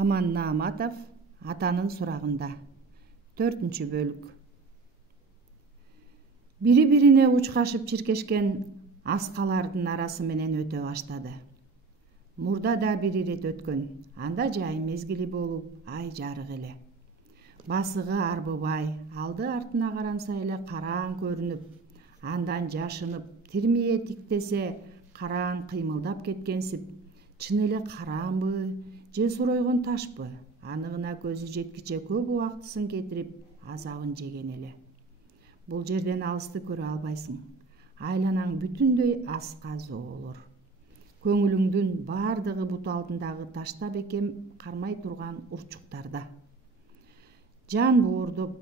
Аман Нааматов атанын сурагында. 4-бөлүк. Бири-бирине учкашып чиркешкен аскалардын арасы менен өтө баштады. Мурда да бир ирет өткөн. Анда жай мезгили болуп, ай жарык эле. Басыгы арбыбай, алды артына каранса эле караан көрүнүп, андан жашынып, тирмие тиктесе караан кыймылдап кеткенсип, чын эле караанбы же суройгон ташпы? Анығына көзү жеткиче көп убактысын кетирип, азабын жеген эле. Бул жерден алысты көрө албайсың. Айланаң бүтүндөй аска зоолор. Көңүлүңдүн бардыгы бут алдындагы ташта бекем кармай турган урчуктарда. Жан боордоп,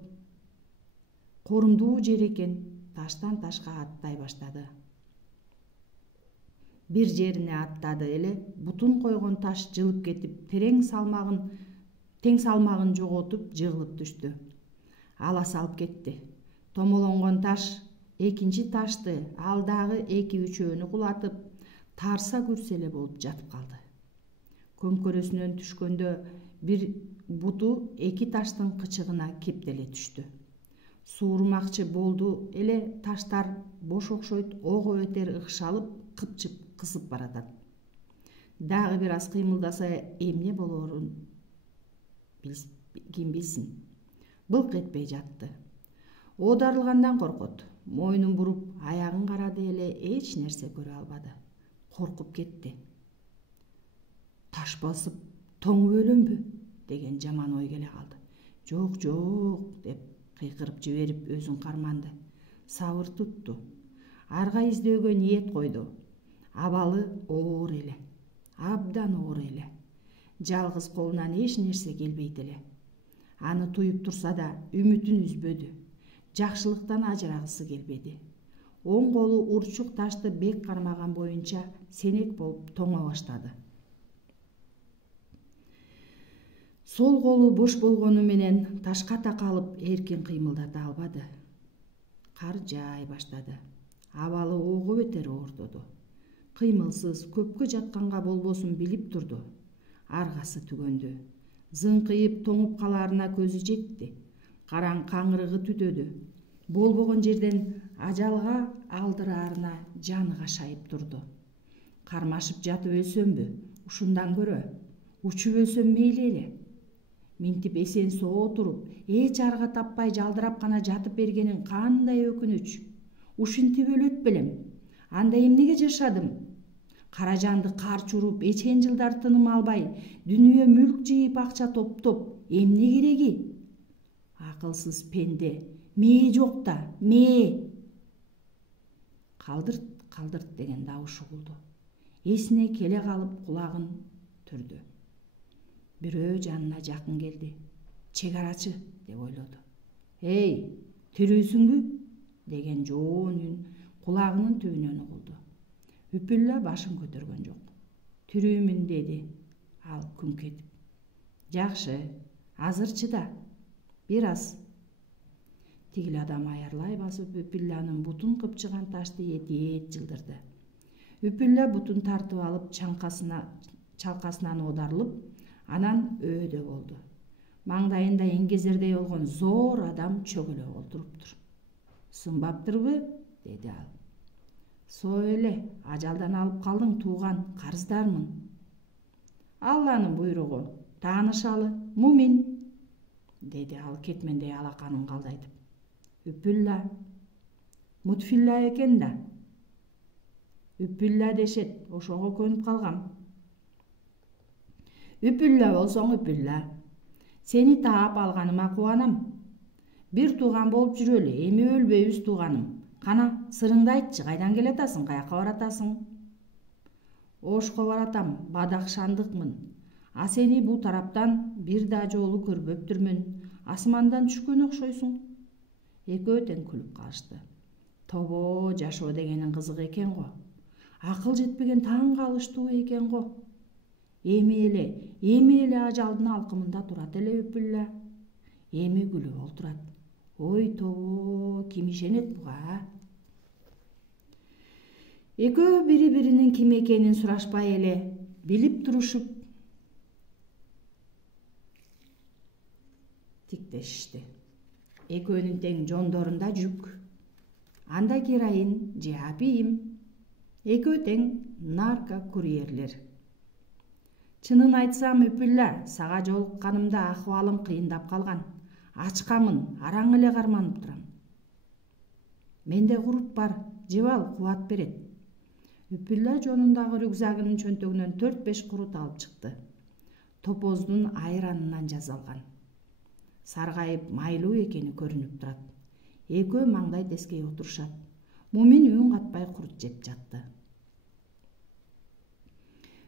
корумдуу жер экен, таштан ташка аттай баштады. Бир жерине аттады эле, бутун койгон таш жылып кетип, тең салмагын жоготуп, жыгылып түштү. Ала салып кетти. Томолонгон таш экинчи ташты, ал дагы 2-3 кулатып, тарса күрсе эле болуп жатып калды. Көмкөрөсүнөн түшкөндө бир буту 2 таштын кычыгына кептеле түштү. Суурмакчы болду эле, таштар бош окшойт, ого өтер ыкшалып, кыпчып кысып баратат. Дагы бир аз кыймылдаса эмне болорун ким билсин. Былк этпей жатты. Оодарылгандан коркот. Мойнун буруп, аягын карады эле, эч нерсе көрө албады. Коркуп кетти. Таш басып, тоңуп өлөмбү деген жаман ой келе калды. Жок, деп кыйкырып жиберип өзүн карманды. Сабыр тутту. Арга издөөгө ниет койду. Абалы оор эле. Абдан оор эле. Жалгыз колунан эч нерсе келбейт эле. Аны туюп турса да үмүтүн үзбөдү. Жакшылыктан ажырагысы келбеди. Оң колу урчук ташты бек кармаган боюнча сенек болуп тоңо баштады. Сол колу бош болгону менен ташка такалып эркин кыймылдата албады. Кар жаай баштады. Абалы ого бетер оордоду. Кыймылсыз, көпкө жатканга болбосун билип турду. Аргасы түгөндү. Зыңкыйып тоңуп каларына көзү жетти. Караң каңырыгы түтөдү. Болбогон жерден ажалга алдыраарына жаны кашайып турду. Кармашып жатып өлсөмбү? Ушундан көрө учуп өлсөм мейли эле. Минтип эсен соо туруп, эч арга таппай жалдырап гана жатып бергенин кандай өкүнүч. Ушинтип өлөт белем. Анда эмнеге жашадым? Кара жанды карчы уруп, эчен жылдар тыным албай, дүнүйө мүлк жыйып, акча топтоп, эмне кереги? Акылсыз пенде. Мээ жок да, мээ. Калдырт деген добуш угулду. Эсине келе калып кулагын түрдү. Бирөө жанына жакын келди. Чек-арачы деп ойлоду. Эй, тирүүсүңбү? Деген жоон үн кулагынын түбүнөн угулду. Үпүлла башын көтөргөн жок. Тирүүмүн деди ал күңк этип. Жакшы, азыр чыда. Бир аз. Тигил адам аярлай басып Үпүлланын бутун кыпчыган ташты этиет жылдырды. Үпүлла бутун тартып алып чалкасынан оодарылып, анан өөдө болду. Маңдайында эңгезердей болгон зор адам чөгөлөп отуруптур. Сынбаптырбы? Деди ал. Соо эле, ажалдан алып калдың тууган, карыздармын. Алланын буйругу, таанышалы, мумин. Деди ал кетмендей алаканын калдайтып. Үпүлла. Мутфилла экен да. Үпүлла дешет, ошого көнүп калгам. Үпүлла болсоң үпүлла. Сени таап алганыма кубанам. Бир тууган болуп жүрөлү, эми өлбөйбүз тууганым. Кана, сырыңды айтчы, кайдан келатасың, каяка баратасың? Ошко баратам, Бадахшандыкмын. А сени бул тараптан бир да жолу көрбөптүрмүн. Асмандан түшкөн окшойсуң. Экөө тең күлүп калышты. Тобо, жашоо дегенин кызык экен го. Акыл жетпеген таң калыштуу экен го. Эми эле ажалдын алкымында турат эле Үпүлла. Эми күлүп олтурат. Ой тобо, ким ишенет буга? Экөө бири-биринин ким экенин сурашпай эле билип турушуп тиктешишти. Экөөнүн тең жондорунда жүк. Анда героин же апиим. Экөө тең нарко курьерлер. Чынын айтсам, Үпүлла, сага жолукканымда акыбалым кыйындап калган. Ачкамын, араң эле карманып турам. Менде курут бар, жеп ал, кубат берет. Үпүлла жонундагы рюкзагынын чөнтөгүнөн 4-5 курут алып чыкты. Топоздун айранынан жасалган. Саргайып майлуу экени көрүнүп турат. Экөө маңдай тескей отурушат. Мумин үн катпай курут жеп жатты.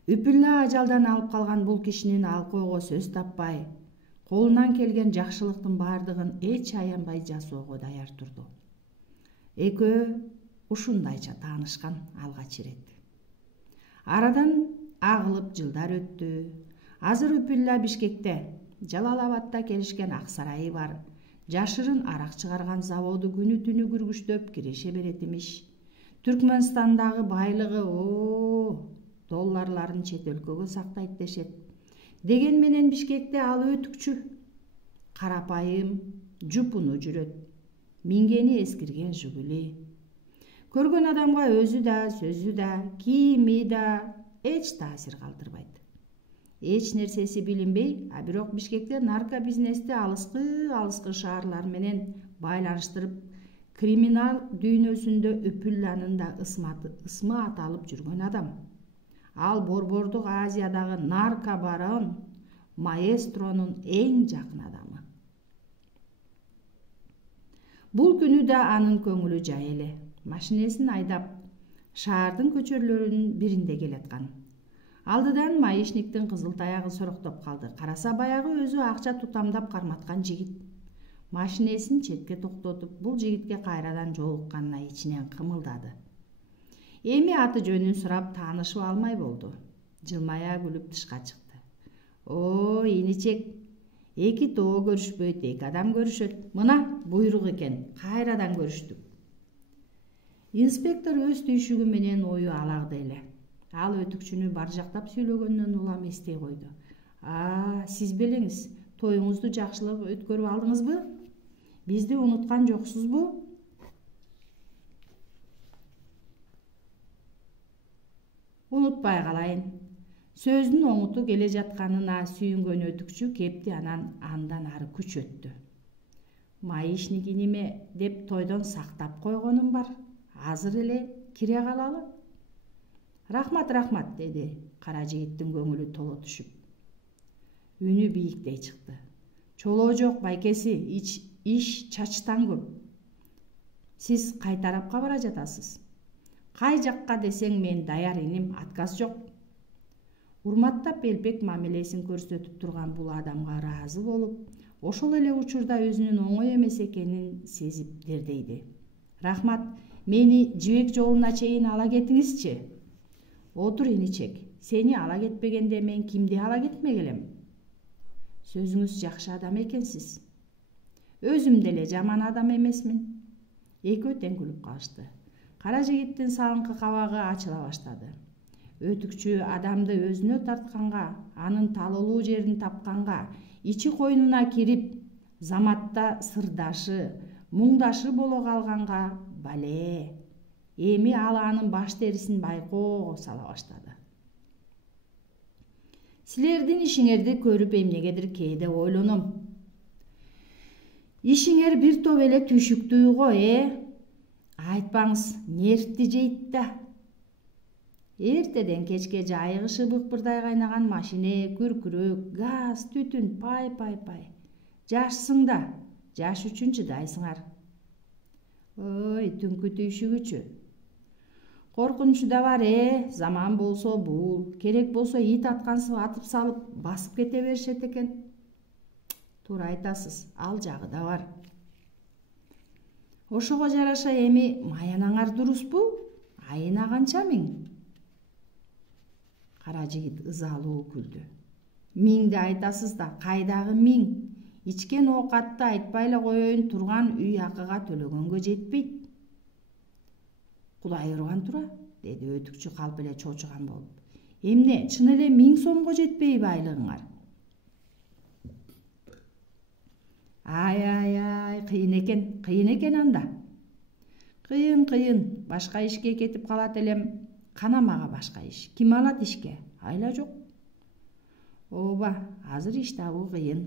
Үпүлла ажалдан алып калган бул кишинин алкоого сөз таппай, колунан келген жакшылыктын бардыгын эч аянбай жасоого даяр турду. Экөө ушундайча таанышкан алгач ирет. Арадан агылып жылдар өттү. Азыр Үпүлла Бишкекте, Жалал-Абадта келишкен ак сарайы бар. Жашырын арак чыгарган заводу күнү түнү күргүчтөп киреше берет имиш. Түркмөнстандагы байлыгы долларларын чет өлкөгө сактайт дешет. Деген менен Бишкекте ал өтүкчү, карапайым, жупуну жүрөт. Мингени эскирген жугули. Көргөн адамга өзү да, сөзү да, кийими да эч таасир калтырбайт. Эч нерсеси билинбей, а бирок Бишкекте нарко бизнести алыскы шаарлар менен байланыштырып, криминал дүйнөсүндө Үпүлланын да ысмы аталып жүргөн адам. Ал Борбордук Азиядагы нарко барон, маэстронун эң жакын адамы. Бул күнү да анын көңүлү жай эле. Машинесин айдап, шаардын көчөлөрүнүн биринде келаткан. Алдыдан маишниктин кызыл таягы сороктоп калды. Караса баягы өзү акча тутамдап карматкан жигит. Машинесин четке токтотуп, бул жигитке кайрадан жолукканына ичинен кымылдады. Эми аты жөнүн сурап таанышып алмай болду. Жылмая күлүп тышка чыкты. О, иничек, эки тоо көрүшпөйт, эки адам көрүшөт. Мына буйрук экен, кайрадан көрүштүк. Инспектор өз түйшүгү менен ою алагды эле. Ал өтүкчүнү бар жактап сүйлөгөнүнөн улам эстей койду. Сиз белеңиз, тоюңузду жакшылап өткөрүп алдыңызбы? Бизди унуткан жоксузбу? Унутпай калайын. Сөздүн оңуту келе жатканына сүйүнгөн өтүкчү кепти, андан ары күч өттү. Маишник иниме деп тойдон сактап койгонум бар. Азыр эле кире калалы. Рахмат, деди кара жигиттин көңүлү толо түшүп. Үнү бийиктей чыкты. Чолоо жок, байкеси, иш чачтан көп. Сиз кай тарапка бара жатасыз? Кай жакка десең, мен даяр иним, отказ жок. Урматтап элпек мамилесин көрсөтүп турган бул адамга ыраазы болуп, ошол эле учурда өзүнүн оңой эмес экенин сезип дердейди. Рахмат, мени жибек жолуна чейин ала кетиңизчи. Отур иничек, сени ала кетпегенде мен кимди ала кетмек элем? Сөзүңүз жакшы адам экенсиз. Өзүм деле жаман адам эмесмин. Экөө тең күлүп калышты. Кара жигиттин салыңкы кабагы ачыла баштады. Өтүкчү адамды өзүнө тартканга, анын талылуу жерин тапканга, ичи койнуна кирип, заматта сырдашы, муңдашы боло калганга бале. Эми ал анын баш терисин байкоого сала баштады. Силердин ишиңерди көрүп эмнегедир кээде ойлоном. Ишиңер бир топ эле түйшүктүү го, Айтпаңыз, нервти жейт да. Эртеден кечке жайгышы быкпырдай кайнаган машине, күркүрөк, газ, түтүн, пай. Жашсың да, жаш үчүн чыдайсыңар. Ой, түнкү түйшүгүчү. Коркунучу да бар, заман болсо бул, керек болсо ит аткансып атып салып, басып кете беришет экен. Туура айтасыз, ал жагы да бар. Ошого жараша эми маянаңар дуруспу? Айына канча миң? Кара жигит ызалуу күлдү. Миңди айтасыз да, кайдагы миң? Ичкен оокатты айтпай эле коеюн, турган үй акыга төлөгөнгө жетпейт. Кудай урган тура, деди өтүкчү калп эле чочуган болуп. Эмне, чын эле 1000 сомго жетпейби айлыгыңар? Ай, кыйын экен анда. Кыйын, башка ишке кетип калат элем. Кана мага башка иш. Ким алат ишке? Айла жок. Ооба, азыр иш табуу кыйын.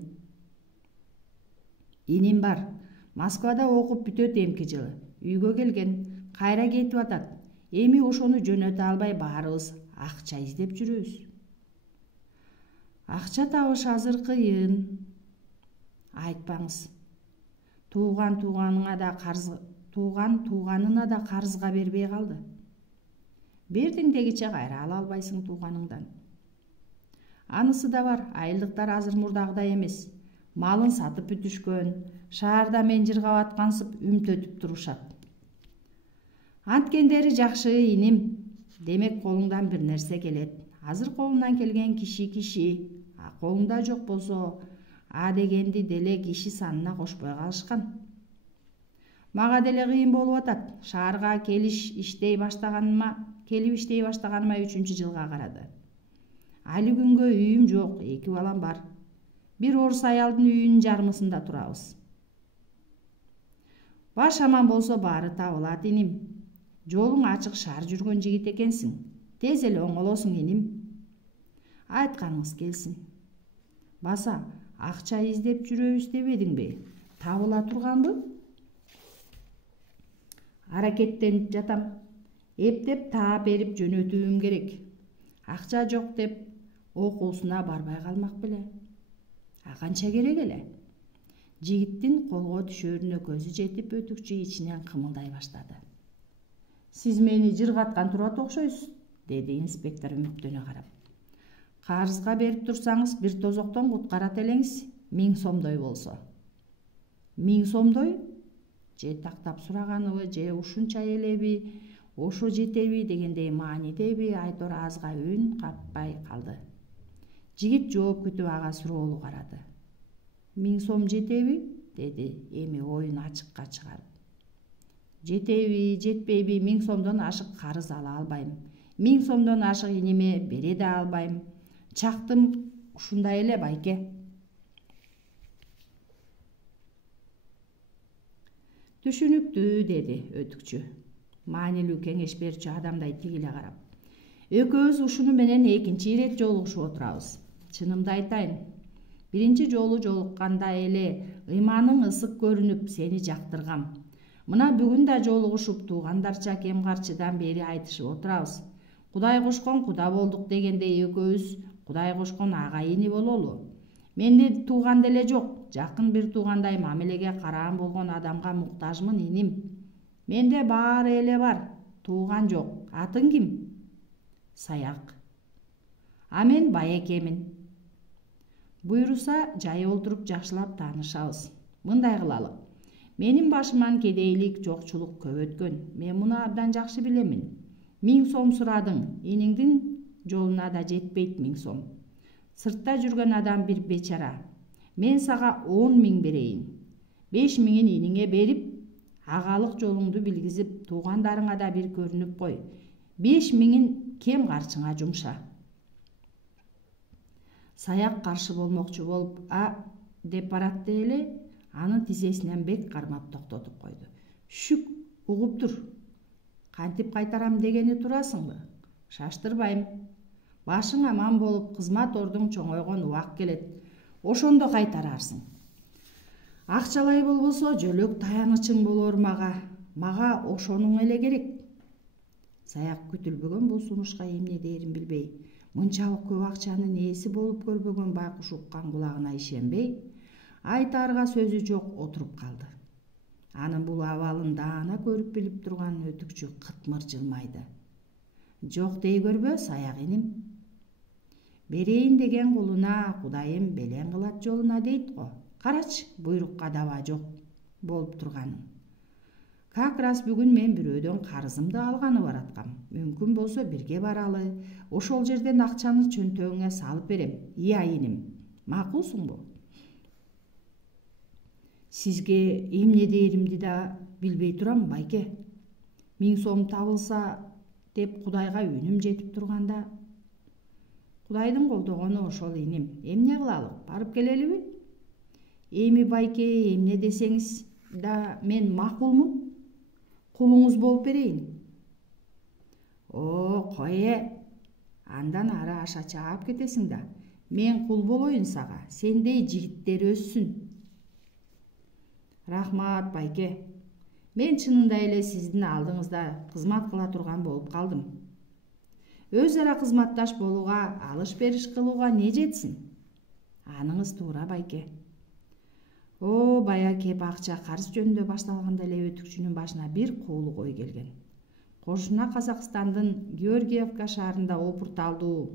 Иним бар. Москвада окуп бүтөт эмки жылы. Үйгө келген, кайра кетип атат. Эми ошону жөнөтө албай баарыбыз акча издеп жүрөбүз. Акча табыш азыр кыйын. Айтпаңыз. Тууганына да карызга бербей калды. Бердиң дегиче кайра ала албайсың тууганыңдан. Анысы да бар, айылдыктар азыр мурдагыдай эмес. Малын сатып бүтүшкөн, шаарда мен жыргап аткансып үмтөтүп турушат. Анткендери жакшы иним. Демек колуңдан бир нерсе келет. Азыр колунан келген киши, колуңда жок болсо, а дегенди деле киши санына кошпой калышкан. Мага деле кыйын болуп атат. Шаарга келип иштей баштаганыма 3 жылга карады. Али күнгө үйүм жок, 2 балам бар. Bir орус аялдын үйүнүн жармысында турабыз. Баш аман болсо баары табылат иним. Жолуң ачык, шаар жүргөн жигит экенсиң. Тез эле оңолосуң иним. Айтканыңыз келсин. Баса, акча издеп жүрөбүз дебедиңби? Табыла турганбы? Аракеттенип жатам. Эптеп таап берип жөнөтүүм керек. Акча жок деп окуусуна барбай калмак беле. Канча керек эле? Жигиттин колго түшөрүнө көзү жетип, өтүкчү ичинен кымылдай баштады. Сиз мени жыргаткан турат окшойсуз, деди инспектор үмүттөнө карап. Карызга берип турсаңыз, бир тозоктон куткарат элеңиз, 1000 сомдой болсо. 1000 сомдой? Же тактап сураганыбы, же ушунча элеби, ошо жетеби дегендей маанидеби, Айтор азга үн катпай калды. Жигит жооп күтүп ага суроолуу карады. 1000 сом жетеби? Деди эми оюн ачыкка чыгарып. Жетеби, жетпейби, 1000 сомдон ашык карыз ала албайм. 1000 сомдон ашык иниме бере да албайм. Чактым ушундай эле, байке. Түшүнүктүү, деди өтүкчү. Маанилүү кеңеш берчү адамдай тигиле карап. Экөөбүз ушуну менен 2-чи ирет жолугушуп отурабыз. Чынымды айтайын. 1-чи жолу жолукканда эле ыйманың ысык көрүнүп, сени жактыргам. Мына бүгүн да жолугушуп, туугандарча кем карчыдан бери айтышып отурабыз. Кудай кошкон куда болдук дегендей экөөбүз Кудай кошкон ага ини бололу. Менде тууган деле жок, жакын бир туугандай мамилеге караан болгон адамга муктажмын иним. Менде баары эле бар, тууган жок. Атың ким? Саяк. А мен Байекемин. Буйруса, жай олтуруп жакшылап таанышабыз. Мындай кылалы. Менин башыман кедейлик, жокчулук көп өткөн. Мен муну абдан жакшы билемин. 1000 сом сурадың, иниңдин жолуна да жетпейт 1000 сом. Сыртта жүргөн адам бир бечара. Мен сага 10 000 берейин. 5 000-ин иниңе берип, агалык жолуңду билгизип, туугандарыңа да бир көрүнүп кой. 5 000-ин кем карчыңа жумша. Саяк каршы болмокчу болуп, деп баратты эле, аны тизесинен бек кармап токтотуп койду. Шүк, угуп тур. Кантип кайтарам дегени турасыңбы? Шаштырбайм. Башың аман болуп, кызмат ордуң чоңойгон убак келет. Ошондо кайтарарсың. Акчалай болбосо жөлөк таянычың болор мага. Мага ошонуң эле керек. Саяк күтүлбөгөн бул сунушка эмне дээрин билбей, мынчалык көп акчанын ээси болуп көрбөгөн байкуш уккан кулагына ишенбей, айтаарга сөзү жок отуруп калды. Анын бул абалын даана көрүп билип турган өтүкчү кытмыр жылмайды. Жок дей көрбө, Саяк иним. Берейин деген кулуна Кудайым белең кылат жолуна дейт го. Карачы, буйрукка даба жок болуп турганын. Как раз бүгүн мен бирөөдөн карызымды алганы бараткам. Мүмкүн болсо бирге баралы. Ошол жерден акчаны чөнтөгүңө салып берем. Ия иним. Макулсуңбу? Сизге эмне дээримди да билбей турам, байке. 1000 сом табылса деп Кудайга үнүм жетип турганда. Кудайдын колдогону ошол иним. Эмне кылалы? Барып келелиби? Эми байке, эмне десеңиз да мен макулмун. Кулуңуз болуп берейин. О, кое. Андан ары аша чаап кетесиң да. Мен кул болоюн сага. Сендей жигиттер өссүн. Рахмат байке. Мен чынында эле сиздин алдыңызда кызмат кыла турган болуп калдым. Өз ара кызматташ болууга, алыш-бериш кылууга не жетсин? Аныңыз туура байке. О, бая кеп акча карыз жөнүндө башталганда эле өтүкчүнүн башына бир куулук ой келген. Кошуна Казакстандын Георгиевка шаарында опурталдуу,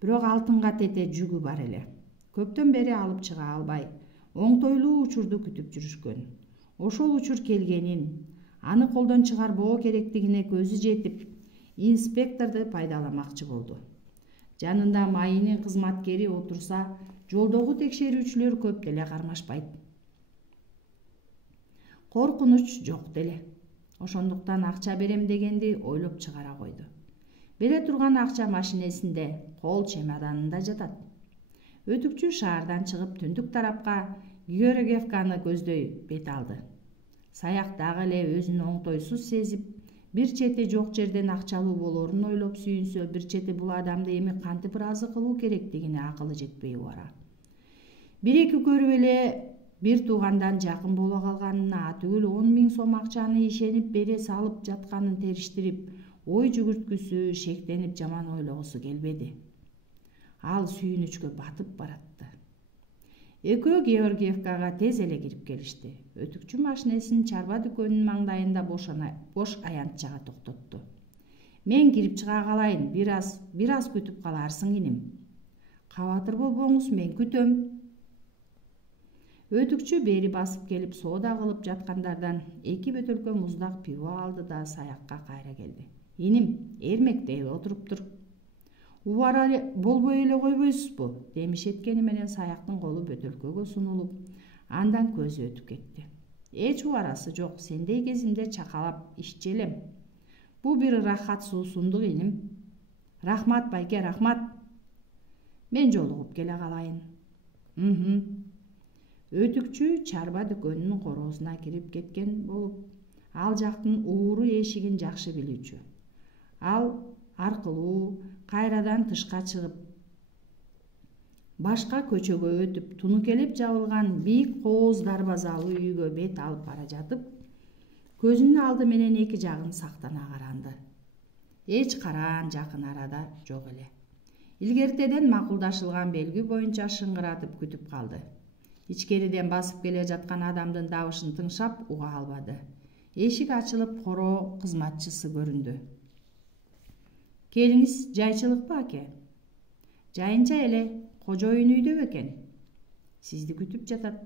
бирок алтынга тете жүгү бар эле. Көптөн бери алып чыга албай, оңтойлуу учурду күтүп жүрүшкөн. Ошол учур келгенин, аны колдон чыгарбоо керектигине көзү жетип, инспекторду пайдаламакчы болду. Жанында майынын кызматкери отурса, жолдогу текшерүүчүлөр көп деле кармашпайт. Коркунуч жок деле. Ошондуктан акча берем дегенди ойлоп чыгара койду. Бере турган акча машинесинде, кол чемоданында жатат. Өтүкчү шаардан чыгып түндүк тарапка Георгиевканы көздөй бет алды. Саяк дагы эле өзүн оңтойсуз сезип, бир чети жок жерден акчалуу болоорун ойлоп сүйүнсө, бир чети бул адамды эми кантип ыраазы кылуу керектигине акылы жетпей убара. Бир-эки көрүп эле бир туугандан жакын боло калганына, атүгүл 10 000 сом акчаны ишенип бере салып жатканын териштирип, ой жүгүрткүсү, шектенип жаман ойлогусу келбеди. Ал сүйүнүчкө батып баратты. Экөө Георгиевкага тез эле кирип келишти. Өтүкчү машинесин чарба дүкөнүнүн маңдайында бош аянтчага токтотту. Мен кирип чыга калайын, бир аз күтүп каларсың иним. Кабатыр болбоңуз, мен күтөм. Өтүкчү бери басып келип соода кылып жаткандардан 2 бөтөлкө муздак пиво алды да саякка кайра келди. Иним, эрмектей отуруптур. Убара болбой эле койбойсузбу? Демиш эткени менен саяктын колу бөтөлкөгө сунулуп, андан көзү өтүп кетти. Эч убарасы жок, сендей кезимде чакалап иччи элем. Бул бир рахат суусундук иним. Рахмат байке, рахмат. Мен жолугуп келе калайын. Өтүкчү чарба дүкөнүнүн короосуна кирип кеткен болуп, ал жактын ууру эшигин жакшы билүүчү. Ал аркылуу кайрадан тышка чыгып, башка көчөгө өтүп, тунукелеп жабылган бийик кооз дарбазалуу үйгө бет алып бара жатып, көзүнүн алды менен эки жагын сактана каранды. Эч караан жакын арада жок эле. Илгертеден макулдашылган белги боюнча шыңгыратып күтүп калды. Ичкериден басып келе жаткан адамдын дабышын тыңшап уга албады. Эшик ачылып, короо кызматчысы көрүндү. Келиңиз, жайчылыкпы аке? Жайынча эле, кожоюн үйдө бекен. Сизди күтүп жатат.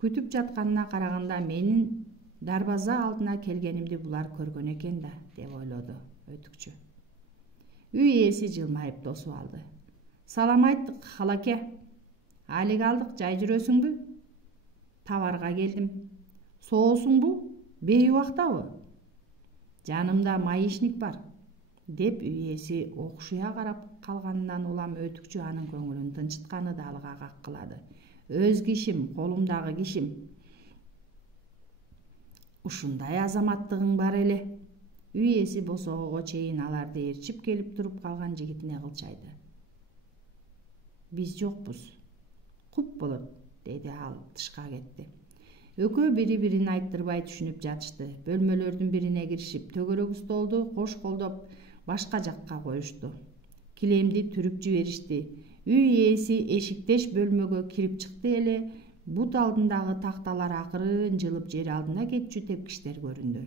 Күтүп жатканына караганда менин дарбаза алдына келгенимди булар көргөн экен да, деп ойлоду өтүкчү. Үй ээси жылмайып тосуп алды. Салам айттык, халаке. Алик алдык, жай жүрөсүңбү? Табарга келдим. Соосуңбу? Бейубактабы? Жанымда маишник бар, деп үй ээси окшуя карап калганынан улам өтүкчү анын көңүлүн тынчытканы да алга каккылады. Өз кишим, колумдагы кишим. Ушундай азаматтыгың бар эле. Үй ээси босогого чейин аларды ээрчип келип туруп калган жигитине кылчайды. Биз жокпуз. Куп болот, деди ал, тышка кетти. Экөө бири-бирин айттырбай түшүнүп жатышты. Бөлмөлөрдүн бирине киришип, төгөрөк столду кош колдоп башка жакка коюшту. Килемди түрүп жиберишти. Үй ээси эшиктеш бөлмөгө кирип чыкты эле, бут алдындагы такталар акырын жылып жер алдына кетчү тепкичтер көрүндү.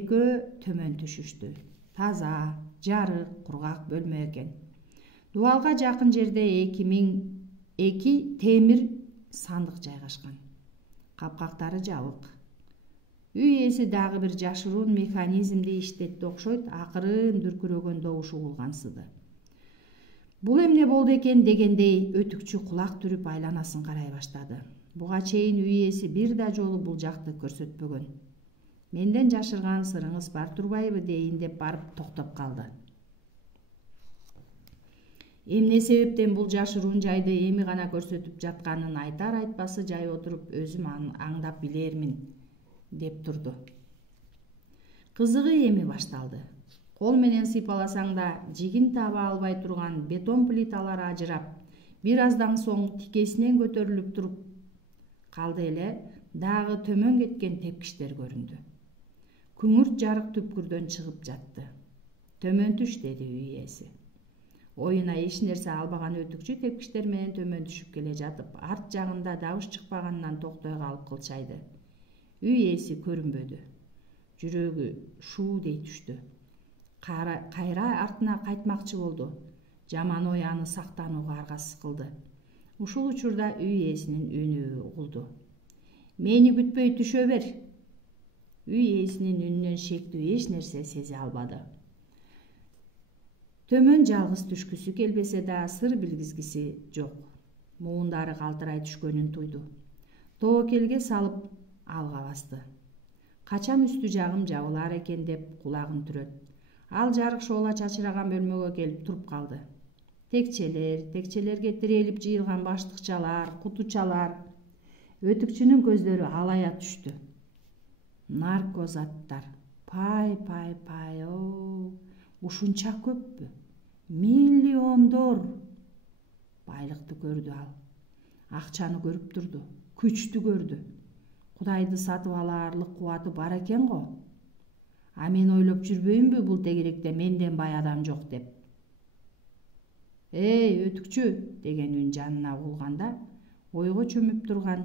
Экөө төмөн түшүштү. Таза, жарык, кургак бөлмө экен. Дубалга жакын жерде 2002 темир сандык жайгашкан. Капкактары жабык. Үй ээси дагы бир жашыруун механизмди иштетти окшойт, акырын дүркүрөгөн добуш угулгансыды. Бул эмне болду экен дегендей өтүкчү кулак түрүп айланасын карай баштады. Буга чейин үй ээси бир да жолу бул жакты көрсөтпөгөн. Менден жашырган сырыңыз бар турбайбы дейин деп барып токтоп калды. Эмне себептен бул жашыруун жайды эми гана көрсөтүп жатканын айтар айтпасы жай отуруп өзүм аңдап билермин деп турду. Кызыгы эми башталды. Кол менен сыйпаласаң да жигин таба албай турган бетон плиталар ажырап, бир аздан соң тикесинен көтөрүлүп туруп калды эле дагы төмөн кеткен тепкичтер көрүндү. Күңүрт жарык түпкүрдөн чыгып жатты. Төмөн түш, деди үй ээси. Оюна эч нерсе албаган өтүкчү тепкичтер менен төмөн түшүп келе жатып, арт жагында дабыш чыкпаганынан токтой калып кылчайды. Үй ээси көрүнбөдү. Жүрөгү шуудей түштү. Кайра артына кайтмакчы болду. Жаман ой аны сактанууга аргасыз кылды. Ушул учурда үй ээсинин үнү угулду. Мени күтпөй түшө бер. Үй ээсинин үнүнөн шектүү эч нерсе сезе албады. Төмөн жалгыз түшкүсү келбесе да сыр билгизгиси жок. Муундары калтырай түшкөнүн туйду. Тобокелге салып алга басты. Качан үстү жагым жабылар экен деп кулагын түрөт. Ал жарык шоола чачыраган бөлмөгө келип туруп калды. Текчелерге тирелип жыйылган баштыкчалар, кутучалар. Өтүкчүнүн көздөрү алая түштү. Наркозаттар. Пай, ушунча көппү? Миллиондор. Байлыкты көрдү ал. Акчаны көрүп турду. Күчтү көрдү. Кудайды сатып алаарлык кубаты бар экен го. А мен ойлоп жүрбөйүнбү бул тегеректе менден бай адам жок деп. Эй, өтүкчү, деген үн жанына угулганда, ойго чөмүп турган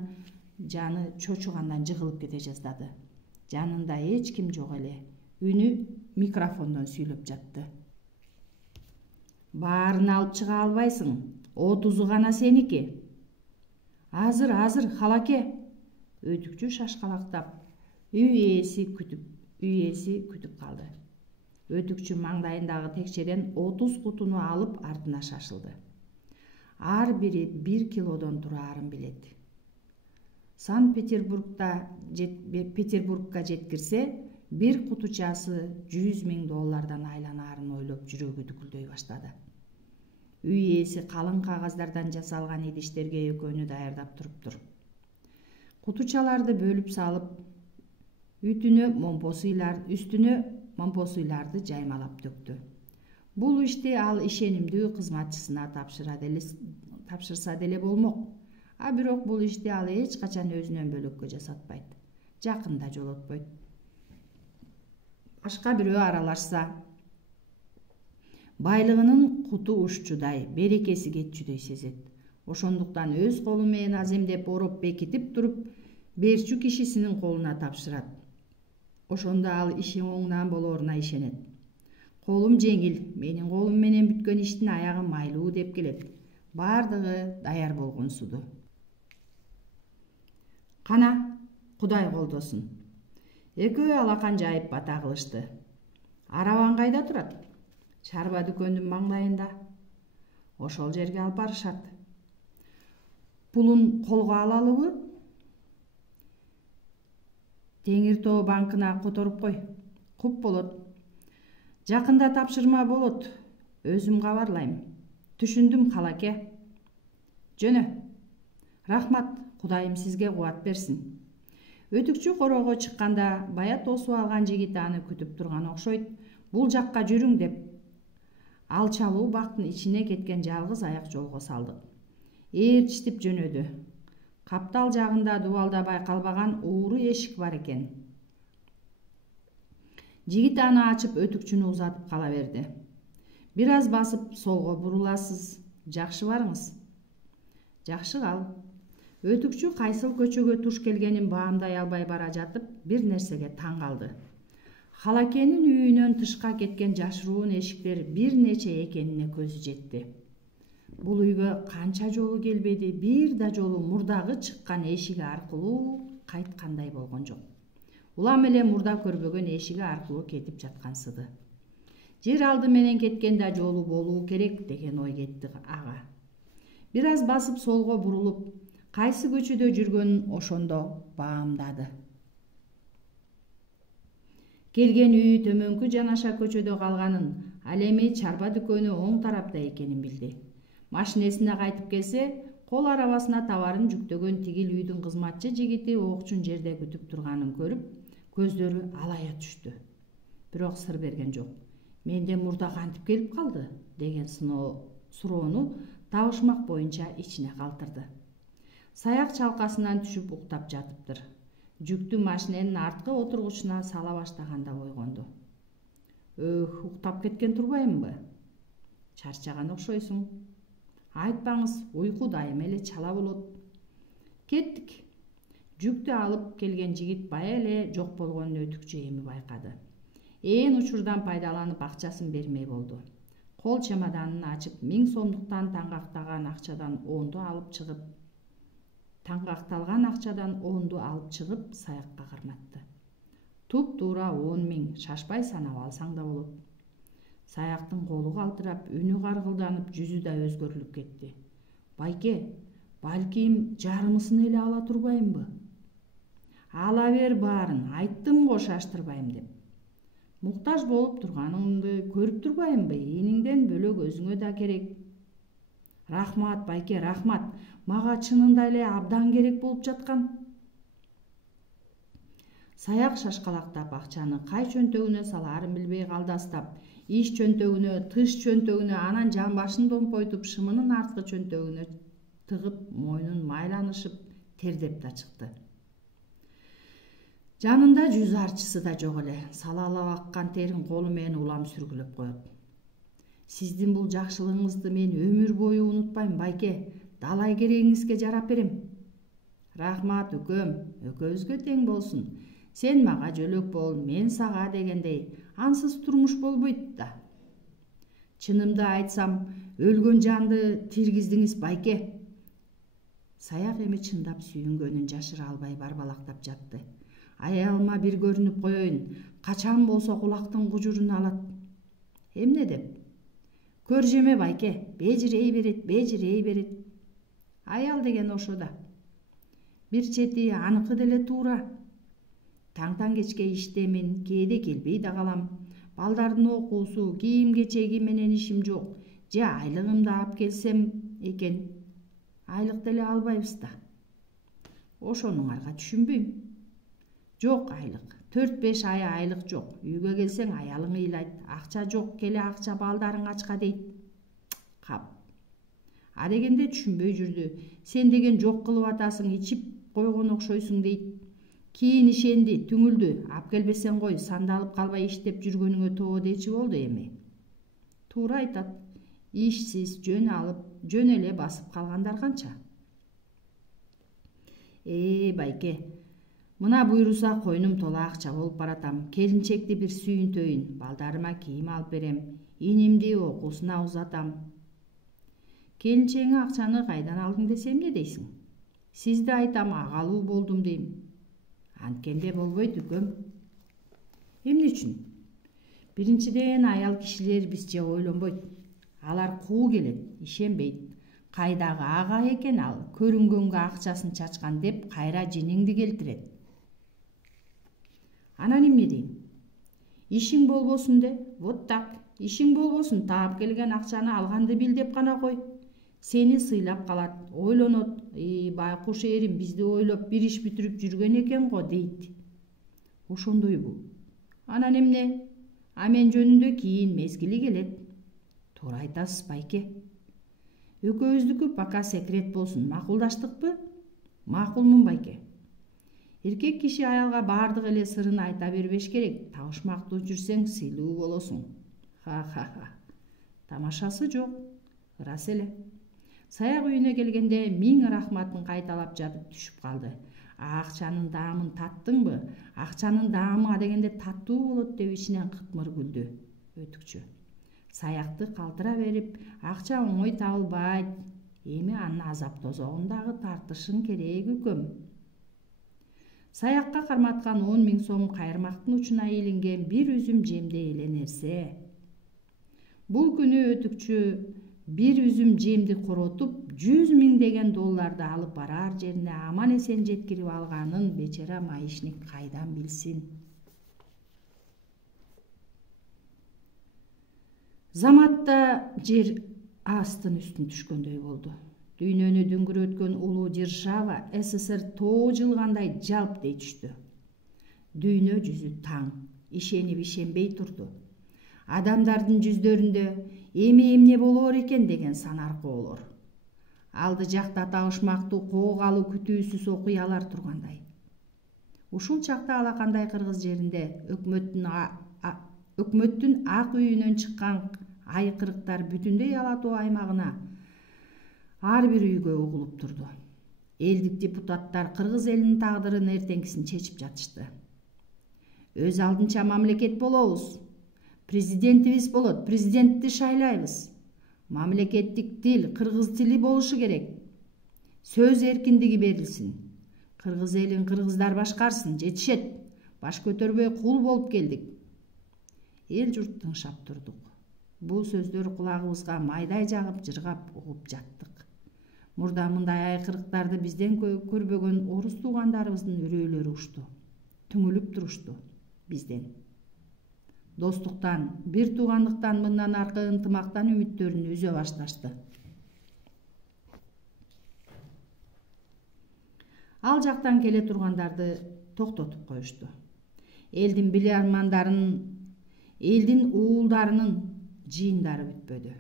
жаны чочугандан жыгылып кете жаздады. Жанында эч ким жок эле. Үнү микрофондон сүйлөп жатты. Баарын алып чыга албайсың. 30 гана сеники. Азыр, халаке. Өтүкчү шашкалактап, үй ээси күтүп калды. Өтүкчү маңдайындагы текчеден 30 кутуну алып артына шашылды. Ар бири 1 килодон тураарын билет. Петербургка жеткирсе, бир кутучасы $100,000 айланаарын ойлоп жүрөгү дүкүлдөй баштады. Үй ээси калың кагаздардан жасалган идиштерге экөөнү даярдап туруптур. Кутучаларды бөлүп салып, үстүнө момпосуйларды жаймалап төктү. Бул ишти ал ишенимдүү кызматчысына тапшырса деле болмок. А бирок бул ишти ал эч качан өзүнөн бөлөккө жасатпайт. Жакында жолотпойт. Башка бирөө аралашса, байлыгынын куту ушчудай, берекеси кетчүдөй сезет. Ошондуктан өз колу менен аземдеп ороп бекитип туруп, берчү кишисинин колуна тапшырат. Ошондо ал иши оңунан болоруна ишенет. Колум жеңил, менин колум менен бүткөн иштин аягы майлуу деп келет. Бардыгы даяр болгонсуду. Кана, Кудай колдосун. Экөө алакан жайып бата кылышты. Арабаң кайда турат? Чарба дүкөндүн маңдайында. Ошол жерге алып барышат. Пулун колго алалыбы? Теңир Тоо банкына которуп кой. Куп болот. Жакында тапшырма болот. Өзүм кабарлайм. Түшүндүм, халаке. Жөнө. Рахмат, Кудайым сизге кубат берсин. Өтүкчү корого чыкканда бая тосуп алган жигит аны күтүп турган окшойт. Бул жакка жүрүң деп. Ал чалуу бактын ичине кеткен жалгыз аяк жолго салдык. Ээрчитип жөнөдү. Каптал жагында дубалдабай калбаган ууру эшик бар экен. Жигит аны ачып өтүкчүнү узатып кала берди. Бир аз басып солго буруласыз. Жакшы барыңыз. Жакшы кал. Өтүкчү кайсыл көчөгө туш келгенин баамдай албай бара жатып, бир нерсеге таң калды. Халакенин үйүнөн тышка кеткен жашыруун эшиктер бир нече экенине көзү жетти. Бул үйгө канча жолу келбеди, бир да жолу мурдагы чыккан эшиги аркылуу кайткандай болгон жок. Улам эле мурда көрбөгөн эшиги аркылуу кетип жаткансыды. Жер алды менен кеткенде жолу болуу керек деген ой кетти ага. Бир аз басып солго бурулуп, кайсы көчөдө жүргөнүн ошондо баамдады. Келген үйү төмөнкү жанаша көчөдө калганын, ал эми чарба дүкөнү оң тарапта экенин билди. Машинесине кайтып келсе, кол арабасына товарын жүктөгөн тигил үйдүн кызматчы жигити окчун жерде күтүп турганын көрүп, көздөрү алая түштү. Бирок сыр берген жок. Менде мурда кантип келип калды деген суроону табышмак боюнча ичине калтырды. Саяк чалкасынан түшүп уктап жатыптыр. Жүктү машиненин арткы отургучуна сала баштаганда ойгонду. Уктап кеткен турбаймынбы? Чарчаган окшойсуң. Айтпаңыз, уйку дайыма эле чала болот. Кеттик. Жүктү алып келген жигит бая эле жок болгонун өтүкчү эми байкады. Ээн учурдан пайдаланып акчасын бермей болду. Кол чемоданын ачып 1000 сомдуктан таңгакталган акчадан 10-ду алып чыгып саякка карматты. Туп-туура 10 000, шашпай санап алсаң да болот. Саяктын колу калтырап, үнү каргылданып, жүзү да өзгөрүлүп кетти. Байке, балким жарымысын эле ала турбаймынбы? Ала бер баарын, айттым го шаштырбайм деп. Муктаж болуп турганыңды көрүп турбаймынбы? Иниңден бөлөк өзүңө да керек. Рахмат, байке, рахмат. Мага чынында эле абдан керек болуп жаткан. Саяк шашкалактап акчаны кай чөнтөгүнө салаарын билбей калдастап, иш чөнтөгүнө, тыш чөнтөгүнө, анан жамбашын домпойтуп, шымынын арткы чөнтөгүнө тыгып, мойнун майланышып, тердеп да чыкты. Жанында жүз арчысы да жок эле. Салалап аккан терин колу менен улам сүргүлөп коет. Сиздин бул жакшылыгыңызды мен өмүр бою унутпайм, байке. Далай керегиңизге жарап берем. Рахмат, өкөм. Экөөбүзгө тең болсун. Сен мага жөлөк бол, мен сага дегендей. Ансыз турмуш болбойт да. Чынымды айтсам, өлгөн жанды тиргиздиңиз, байке. Саяк эми чындап сүйүнгөнүн жашыра албай барбалактап жатты. Аялыма бир көрүнүп коеюн. Качан болсо кулактын кужурун алат. Эмне деп? Көр жеме, байке. Бежирей берет. Аял деген ошо да. Бир чети аныкы деле туура. Таңтан кечке иштемин, кээде келбей да калам. Балдардын окуусу, кийим-кечеги менен ишим жок. Же айлыгымды алып келсем экен. Айлык деле албайбыз да. Ошонуңарга түшүнбөйм. Жок айлык. 4-5 ай айлык жок. Үйгө келсең аялың ыйлайт. Акча жок, келе акча балдарың ачка дейт. Кап. А дегенде түшүнбөй жүрдү. Сен деген жок кылып атасың, ичип койгон окшойсуң дейт. Кийин ишенди, түңүлдү. Ап келбесең кой, сандалып калбай иштеп жүргөнүңө тоо дечи болду эми. Туура айтат. Ишсиз, жөн алып, жөн эле басып калгандар канча. Байке, мына буйруса койнум тола акча болуп баратам. Келинчекти бир сүйүнтөйүн, балдарыма кийим алып берем, инимди окуусуна узатам. Келинчегиңе акчаны кайдан алдың десе эмне дейсиң? Сизди айтам, агалуу болдум дейм. Анткенде болбойт, үкөм. Эмне үчүн? Биринчиден аял кишилер бизче ойлонбойт. Алар куу келет, ишенбейт. Кайдагы ага экен ал, көрүнгөнгө акчасын чачкан деп кайра жиниңди келтирет. Анан эмне дейм? Ишиң болбосун де, вот так. Ишиң болбосун, таап келген акчаны алганды бил деп гана кой. Сени сыйлап калат, ойлонот. Байкуш эрим бизди ойлоп бир иш бүтүрүп жүргөн экен го дейт. Ошондойбу. Анан эмне? А мен жөнүндө кийин мезгили келет. Туура айтасыз, байке. Экөөбүздүкү пока секрет болсун, макулдаштыкпы? Макулмун, байке. Эркек киши аялга баардык эле сырын айта бербеш керек. Табышмактуу жүрсең сыйлуу болосуң. Ха-ха-ха. Тамашасы жок. Ырас эле. Саяк үйүнө келгенде 1000 рахматын кайталап жатып түшүп калды. Акчанын даамын таттыңбы? Акчанын даамы дегенде таттуу болот деп ичинен кытмыр күлдү өтүкчү. Саякты калтыра берип, акча оңой табылбайт. Эми анын азап тозогун дагы тартышың керек, үкөм. Саякка карматкан 10 000 сом кайырмактын учуна илинген бир үзүм жемдей эле нерсе. Бул күнү өтүкчү бир үзүм жемди коротуп, 100 000 деген долларды алып барар жерине аман эсен жеткирип алганын бечара маишник кайдан билсин? Заматта жер астын үстүн түшкөндөй болду. Дүйнөнү дүңгүрөткөн улуу держава СССР тоо жылгандай жалп дей түштү. Дүйнө жүзү таң, ишенип ишенбей турду. Адамдардын жүздөрүндө эмне болоор экен деген санаркоолор. Алды жакта табышмактуу коогалы күтүүсүз окуялар тургандай. Ушул чакта алакандай кыргыз жеринде өкмөттүн ак үйүнөн чыккан айкырыктар бүтүндөй ала тоо аймагына ар бир үйгө угулуп турду. Элдик депутаттар кыргыз элинин тагдырын эртеңкисин чечип жатышты. Өз алдынча мамлекет болобуз. Президентибиз болот, президентти шайлайбыз. Мамлекеттик тил кыргыз тили болушу керек. Сөз эркиндиги берилсин. Кыргыз элин кыргыздар башкарсын, жетишет. Баш көтөрбөй кул болуп келдик. Эл журт тыңшап турдук. Бул сөздөр кулагыбызга майдай жагып, жыргап угуп жаттык. Мурда мындай айкырыктарды бизден көрбөгөн орус туугандарыбыздын үрөйлөрү ушту. Түңүлүп турушту бизден. Достуктан, бир туугандыктан мындан аркы ынтымактан үмүттөрүн үзө башташты. Ал жактан келе тургандарды токтотуп коюшту. Элдин билармандарын, элдин уулдарынын жыйындары бүтпөдү.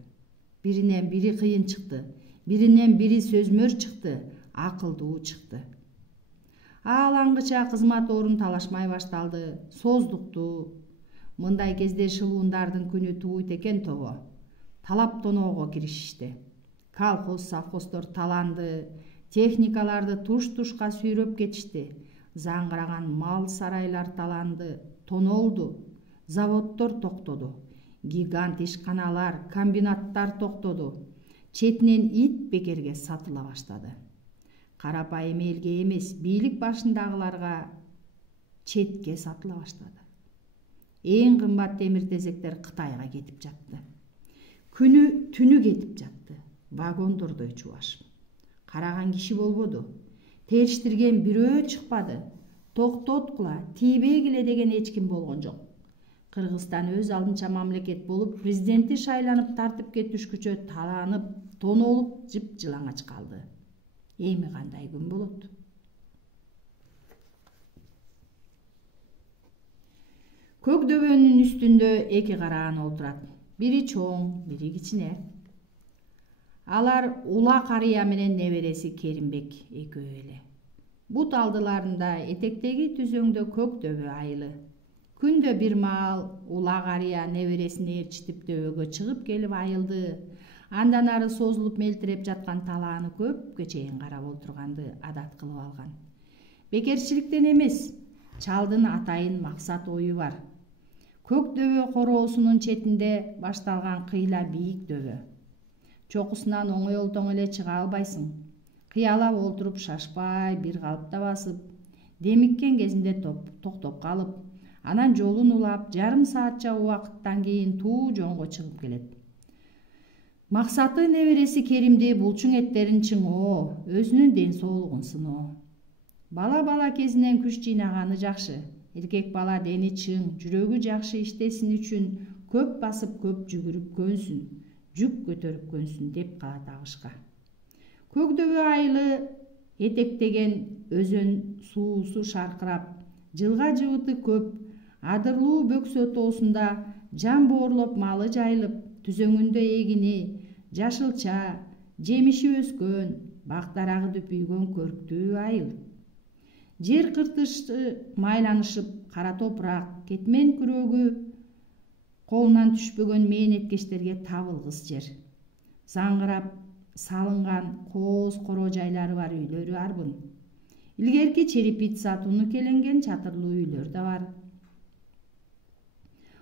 Биринен бири кыйын чыкты, биринен бири сөзмөр чыкты, акылдуу чыкты. Алаңгыча кызмат орун талашмай башталды, создуктуу. Мындай кезде шылуундардын күнү тууйт экен тобо. Талап тоноого киришишти. Колхоз, совхоздор таланды, техникаларды туш-тушка сүйрөп кетишти. Заңгыраган мал сарайлар таланды, тонолду, заводдор токтоду. Гигант ишканалар, комбинаттар токтоду. Четинен ит бекерге сатыла баштады. Карапайым элге эмес, бийлик башындагыларга четке сатыла баштады. Эң кымбат темир-тезектер Кытайга кетип жатты. Күнү түнү кетип жатты. Вагондордой чубаш. Караган киши болбоду. Териштирген бирөө чыкпады. Токтоткула, тийбегиле деген эч ким болгон жок. Кыргызстан өз алдынча мамлекет болуп, президенти шайланып тартипке түшкүчө таланып, тонолуп, жыпжылаңач калды. Эми кандай күн болот? Көк дөбөнүн үстүндө эки караан отурат. Бири чоң, бири кичине. Алар Ула карыя менен небереси Керимбек экөө эле. Бут алдыларында этектеги түзөңдө көк дөбө айылы. Күндө бир маал Ула карыя небересин ээрчитип дөбөгө чыгып келип айылды. Андан ары созулуп мелтиреп жаткан талааны көпкө чейин карап отурганды адат кылып алган. Бекерчиликтен эмес, чалдын атайын максат ою бар. Көк дөбө короосунун четинде башталган кыйла бийик дөбө. Чокусунан оңой олтоң эле чыга албайсың. Кыялап олтуруп шашпай, бир калыпта басып, демиккен кезинде токтоп калып, анан жолун улап, жарым саатча убакыттан кийин туу жоңго чыгып келет. Максаты небереси Керимди булчуң эттерин чыңоо, өзүнүн ден соолугун сыноо. Бала кезинен күч жыйнаганы жакшы. Эркек бала дени чың, жүрөгү жакшы иштесин үчүн көп басып, көп жүгүрүп көнсүн, жүк көтөрүп көнсүн деп калат агышка. Көк дөбө айылы этектеген өзөн суусу шаркырап, жылга жыбыты көп, адырлуу бөксө тоосунда жан боорлоп малы жайылып, түзөңүндө эгини, жашылча, жемиши өскөн, бак-дарагы дүпүйгөн көрктүү айыл. Жер кыртышы майланышып, кара топурак, кетмен күрөгү колунан түшпөгөн мээнеткечтерге табылгыс жер. Заңгырап салынган кооз коро жайлары бар үйлөрү арбын. Илгерки черепиц сатууну келенген чатырлуу үйлөр да бар.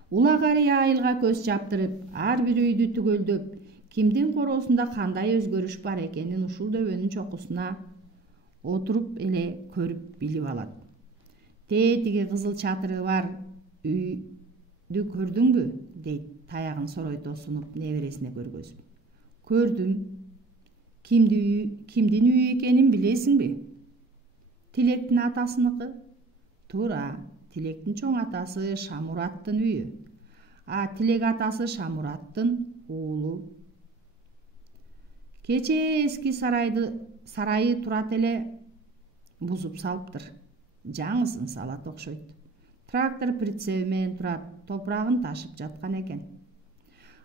Ула карыя айылга көз чаптырып, ар бир үйдү түгөлдөп, кимдин короосунда кандай өзгөрүш бар экенин ушул дөбөнүн чокусуна отуруп эле көрүп билип алат. Тетиги кызыл чатыры бар үйдү көрдүңбү? Дейт таягын соройто сунуп небересине көргөзүп. Көрдүм. Кимдин үйү экенин билесиңби? Тилектин атасыныкы. Туура, Тилектин чоң атасы Шамураттын үйү. Тилек атасы Шамураттын уулу. Кече эски сарайы турат эле бузуп салыптыр. Жаңысын салат окшойт. Трактор прицеби менен турат, топурагын ташып жаткан экен.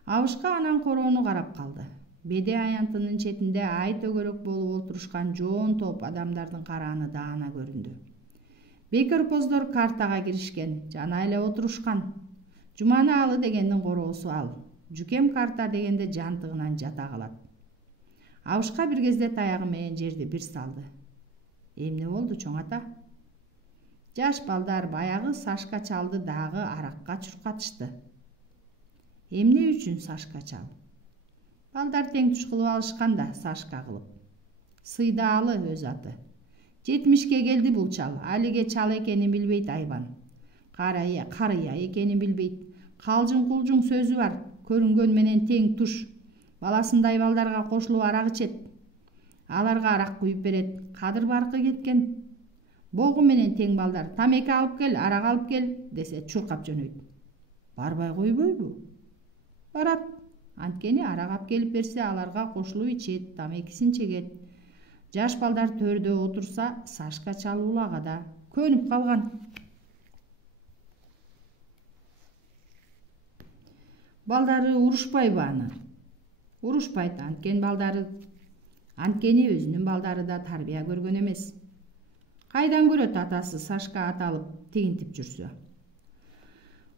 Абышка анан короону карап калды. Беде аянтынын четинде ай төгөрөк болуп отурушкан жоон топ адамдардын карааны даана көрүндү. Бекерпоздор картага киришкен, жана эле отурушкан. Жуманы алы дегендин короосу ал. Жукем карта дегенде жантыгынан жата калат. Абышка бир кезде таягы менен жерди бир салды. Эмне болду чоң ата? Жаш балдар баягы Сашка чалды дагы аракка чуркатышты. Эмне үчүн Сашка чал? Балдар тең туш кылып алышкан да Сашка кылып. Сыйдаалы өз аты. 70-ке келди бул чал. Алиге чал экенин билбейт айбан. Карыя экенин билбейт. Калжың-кулжуң сөзү бар. Көрүнгөн менен тең туш. Баласындай балдарга кошулуп арак ичет. Аларга арак куюп берет. Кадыр баркы кеткен. Богу менен тең балдар. Тамеки алып кел, арак алып кел десе чуркап жөнөйт. Барбай койбойбу? Барат. Анткени арак алып келип берсе аларга кошулуп ичет, тамекисин чегет. Жаш балдар төрдө отурса, Сашка чал улагада көнүп калган. Балдары урушпайбы аны? Урушпайт, анткени өзүнүн балдары да тарбия көргөн эмес. Кайдан көрөт атасы Сашка аталып тигинтип жүрсө?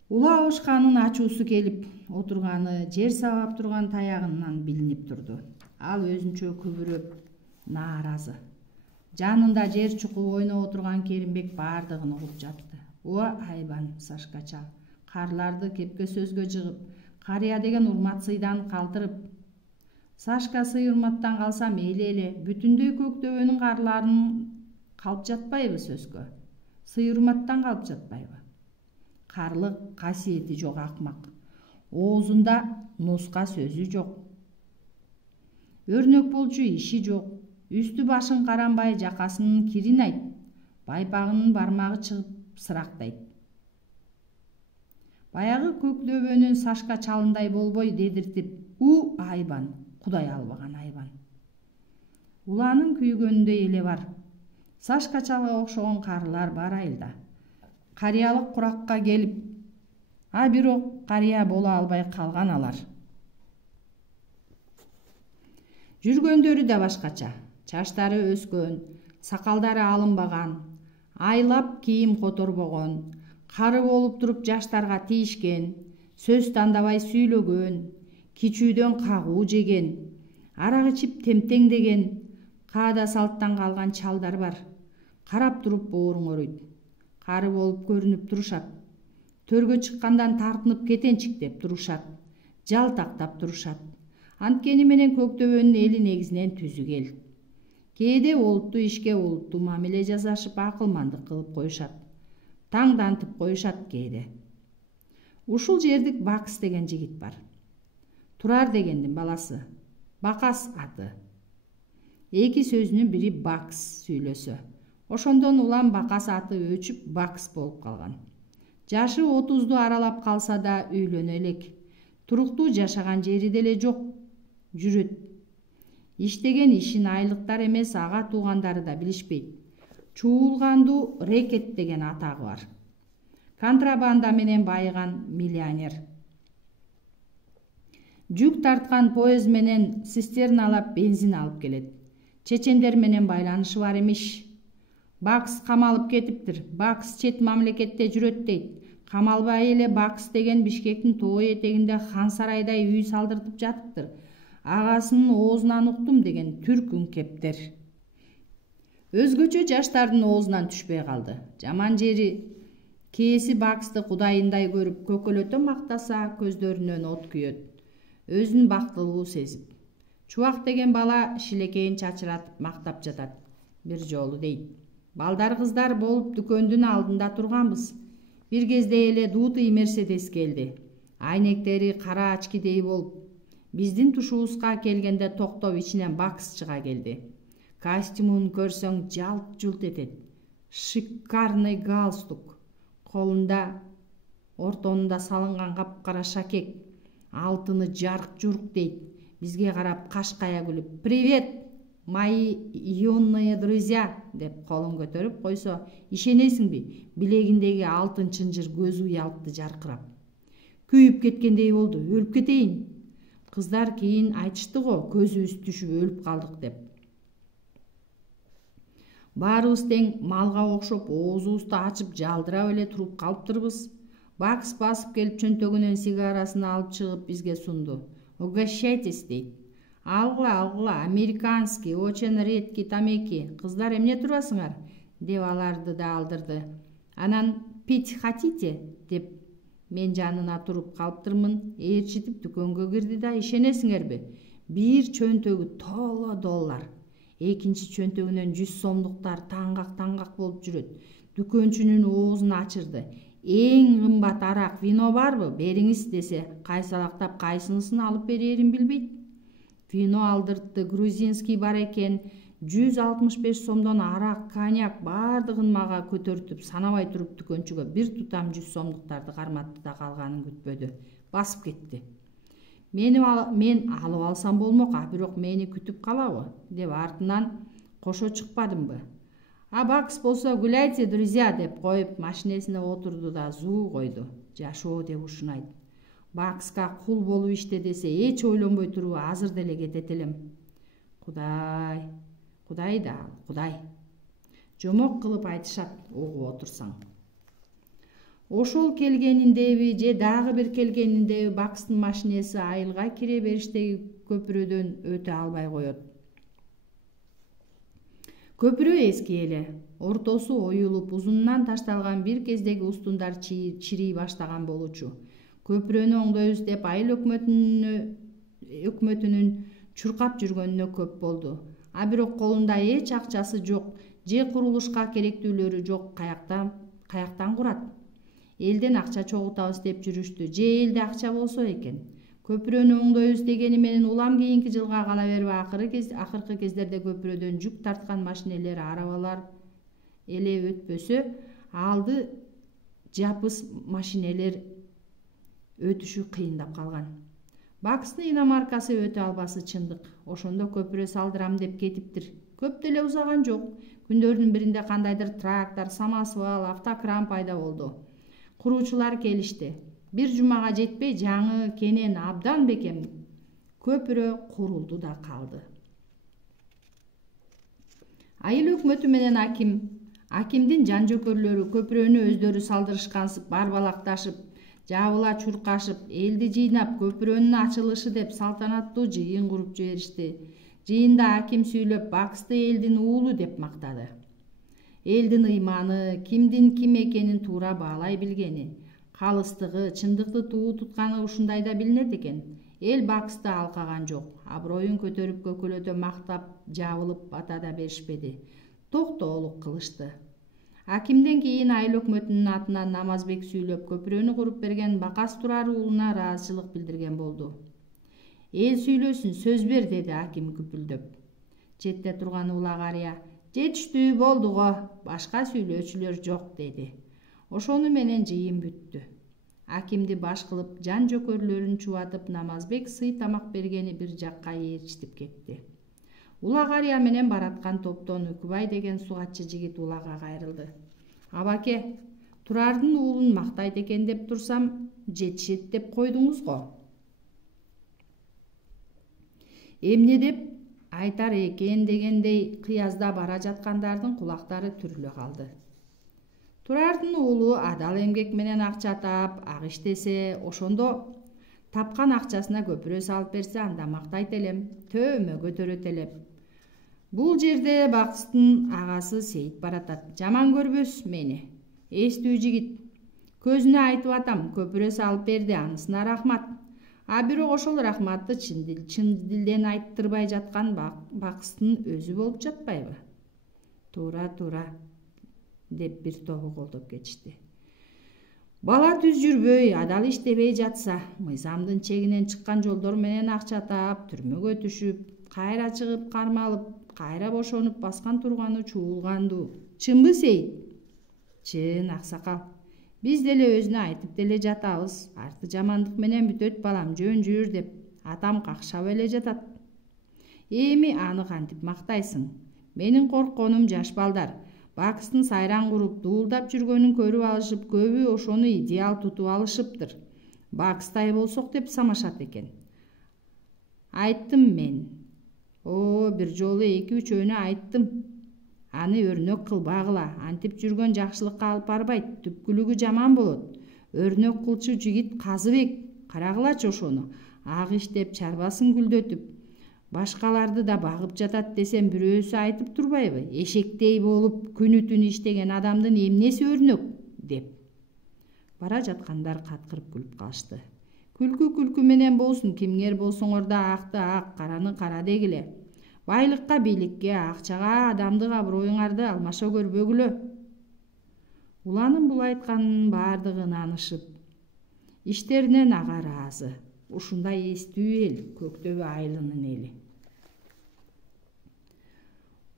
Ула Абышканын ачуусу келип отурганы жер сабап турган таягынан билинип турду. Ал өзүнчө күбүрөп нааразы. Жанында жер чукуп ойноп отурган Керимбек бардыгын угуп жатты. Уа айбан Сашка чал, карларды кепке сөзгө жыгып, карыя деген урмат сыйдан калтырып. Сашка сый урматтан калса мейли эле, бүтүндөй көктөбөнүн карларын калып жатпайбы сөзгө? Сый урматтан калып жатпайбы? Карлык касиети жок акмак. Оозунда нуска сөзү жок. Өрнөк болчу иши жок. Үстү башын каранбай жакасынын кирин айт. Байпагынын бармагы чыгып сырактайт. Баягы көктөбөнүн Сашка чалындай болбой дедиртип, айбан, Кудай албаган айбан. Уланын күйгөнүндөй эле бар. Сашка чалга окшогон карлар бар айылда. Карыялык куракка келип, бирок карыя боло албай калган алар. Жүргөндөрү да башкача. Чачтары өскөн, сакалдары алынбаган, айлап кийим которбогон, кары болуп туруп жаштарга тийишкен, сөз тандабай сүйлөгөн, кичүүдөн кагуу жеген, арак ичип темтеңдеген, каада салттан калган чалдар бар. Карап туруп бооруң оруйт. Кары болуп көрүнүп турушат. Төргө чыккандан тартынып кетенчиктеп турушат. Жалтактап турушат. Анткени менен көктөбөнүн эли негизинен түзүк эл. Кээде олуттуу ишке олуттуу мамиле жасашып акылмандык кылып коюшат. Таңдантып коюшат кээде. Ушул жердик Бакс деген жигит бар. Турар дегендин баласы. Бакас аты. Эки сөзүнүн бири Бакс сүйлөсө. Ошондон улам Бакас аты өчүп Бакс болуп калган. Жашы 30'ду аралап калса да үйлөнө элек. Туруктуу жашаган жери деле жок. Жүрөт. Иштеген ишин айлыктар эмес ага туугандары да билишпейт. Чуулганду рекет деген атагы бар. Контрабанда менен байыган миллионер. Жүк тарткан поезд менен цистерналап бензин алып келет. Чечендер менен байланышы бар эмиш. Бакс камалып кетиптир. Бакс чет мамлекетте жүрөт дейт. Камалбай эле Бакс деген Бишкектин тоо этегинде хан сарайдай үй салдыртып жатыптыр. Агасынын оозунан уктум деген түркүн кептер. Өзгөчө жаштардын оозунан түшпөй калды. Жаман жери кээси Баксты кудайындай көрүп көкөлөтө мактаса көздөрүнөн от күйөт. Өзүн бактылуу сезип. Чубак деген бала шилекейин чачыратып мактап жатат. Бир жолу дейт. Балдар кыздар болуп дүкөндүн алдында турганбыз. Бир кезде эле дуутый Мерседес келди. Айнектери кара ачкидей болуп. Биздин тушубузга келгенде токтоп ичинен Бакс чыга келди. Костюмун көрсөң жалт-жулт этет. Шикарный галстук. Колунда ортонунда салынган капкара шакек. Алтыны жарк-журк дейт. бизге карап кашкая күлүп: «Привет, мои юные друзья!» деп колун көтөрүп койсо, ишенесиңби, билегиндеги алтын чынжыр көзү уялтты жаркырап. Күйүп кеткендей болду. Өлүп кетейин. Кыздар кийин айтышты го, көзүбүз түшүп өлүп калдык деп. Баарыбыз тең малга окшоп оозубузду ачып жалдырап эле туруп калыптырбыз. Бакс басып келип чөнтөгүнөн сигарасын алып чыгып бизге сунду. «Угощайтесь» дейт. Алгыла, американский, очень редкий тамеки. Кыздар, эмне турасыңар? Деп аларды да алдырды. Анан «Пить хотите?» деп мен жанына туруп калыптырмын. Ээрчитип дүкөнгө кирди да, ишенесиңерби, бир чөнтөгү толо доллар. Экинчи чөнтөгүнөн 100 сомдуктар таңгак болуп жүрөт. Дүкөнчүнүн оозун ачырды. «Эң кымбат арак, вино барбы? Бериңиз» десе, кайсалактап кайсынысын алып берерин билбейт. Вино алдыртты, грузинский бар экен. 165 сомдон арак, коньяк бардыгын мага көтөртүп, санабай туруп дүкөнчүгө бир тутам 100 сомдуктарды карматты да калганын күтпөдү. Басып кетти. Мен алып алсам болмок, бирок мени күтүп калабы деп артынан кошо чыкпадымбы? А Бакс болсо «Гуляйте, друзья» деп коюп, машинесине отурду да зуу койду. Жашоо деп ушунайт. Бакска кул болуп иште десе, эч ойлонбой туруп азыр деле кетет элем. Кудай да, Кудай. Жомок кылып айтышат, угуп отурсаң. Ошол келгениндеби же дагы бир келгениндеби Бакстын машинеси айылга кире бериштеги көпүрөдөн өтө албай коет. Көпүрө эски эле, ортосу оюлуп, узунунан ташталган бир кездеги устундар чирий баштаган болчу. Көпүрөнү оңдойбуз деп айыл өкмөтүнүн чуркап жүргөнүнө көп болду. А бирок колунда эч акчасы жок, же курулушка керектүүлөрү жок, каяктан курат? Элден акча чогултабыз деп жүрүштү, же элде акча болсо экен. Көпүрөнү оңдойбуз дегени менен улам кийинки жылга кала берип, акыркы кездерде көпүрөдөн жүк тарткан машинелер, арабалар эле өтпөсө, алды жапыс машинелер өтүшү кыйындап калган. Бакстын иномаркасы өтө албасы чындык. Ошондо көпүрө салдырам деп кетиптир. Көп деле узаган жок. Күндөрдүн биринде кандайдыр трактор, самосвал, автокран пайда болду. Куруучулар келишти. Бир жумага жетпей, жаңы кенен абдан бекем көпүрө курулду да калды. Айыл өкмөтү менен акимдин жан жөкөрлөрү көпүрөнү өздөрү салдырышкансып, барбалакташып, жабыла чуркашып, элди жыйнап, көпүрөнүн ачылышы деп салтанаттуу жыйын куруп жиберишти. Жыйында аким сүйлөп, Баксты элдин уулу деп мактады. Элдин ыйманы, кимдин ким экенин туура баалай билгени, калыстыгы, чындыкты туу тутканы ушундайда билинет экен. Эл Баксты алкаган жок. Аброюн көтөрүп, көкөлөтө мактап, жабылып бата да беришпеди. Токтоолук кылышты. Акимден кийин айыл өкмөтүнүн атынан Намазбек сүйлөп, көпүрөнү куруп берген Бакас Турар уулуна ыраазычылык билдирген болду. Эл сүйлөсүн, сөз бер, деди аким күпүлдөп. Четте турган ула карыя: «Жетиштүү болду го, башка сүйлөөчүлөр жок», деди. Ошону менен жыйын бүттү. Акимди баш кылып, жан жөкөрлөрүн чубатып, Намазбек сый тамак бергени бир жакка ээрчитип кетти. Ула карыя менен бараткан топтон Үкүбай деген сугатчы жигит улага кайрылды. «Абаке, Турардын уулун мактайт экен деп турсам, жетишет деп койдуңуз го. Эмне деп айтар экен?» дегендей кыязда бара жаткандардын кулактары түрүлө калды. Турардын уулу адал эмгек менен акча таап, ак иштесе, ошондо тапкан акчасына көпүрө салып берсе, анда мактайт элем, төөмө көтөрөт элем. Бул жерде Бакстын агасы Сейит баратат. Жаман көрбөс мени. Эстүү жигит. Көзүнө айтып атам, көпүрө салып берди, анысына рахмат. А бирок ошол рахматты чын дилден айттырбай жаткан Бакстын өзү болуп жатпайбы? Туура, деп бир тобу колдоп кетишти. Бала түз жүрбөй, адал иштебей жатса, мыйзамдын чегинен чыккан жолдор менен акча таап, түрмөгө түшүп, кайра чыгып кармалып, кайра бошонуп баскан турганы чуулгандуу. Чынбы, Сейит? Чын, аксакал. Биз деле өзүнө айтып деле жатабыз. Арты жамандык менен бүтөт балам, жөн жүр деп. атам какшап эле жатат. Эми аны кантип мактайсың? Менин коркконум жаш балдар бакстын сайран куруп дуулдап жүргөнүн көрүп алышып, көбү ошону идеал тутуп алышыптыр. Бакстай болсок деп самашат экен. Айттым мен. Бир жолу 2-3 айттым. Аны өрнөк кылбагыла, антип жүргөн жакшылыкка алып барбайт, түпкүлүгү жаман болот. Өрнөк кылчу жигит Казыбек, карагылачы ошону. Ак иштеп, чарбасын гүлдөтүп, башкаларды да багып жатат десем бирөөсү айтып турбайбы? Эшектей болуп күнү-түнү иштеген адамдын эмнеси өрнөк деп. Бара жаткандар каткырып күлүп калышты. Күлкү менен болсун, кимгер болсоңор да акты ак, караны кара дегиле. Байлыкка, бийликке, акчага адамдык аброюңарды алмаша көрбөгүлө. Уланын бул айтканынын баардыгы нанышып, иштеринен ага ыраазы. Ушундай эстүү эл Көктөбө айылынын эли.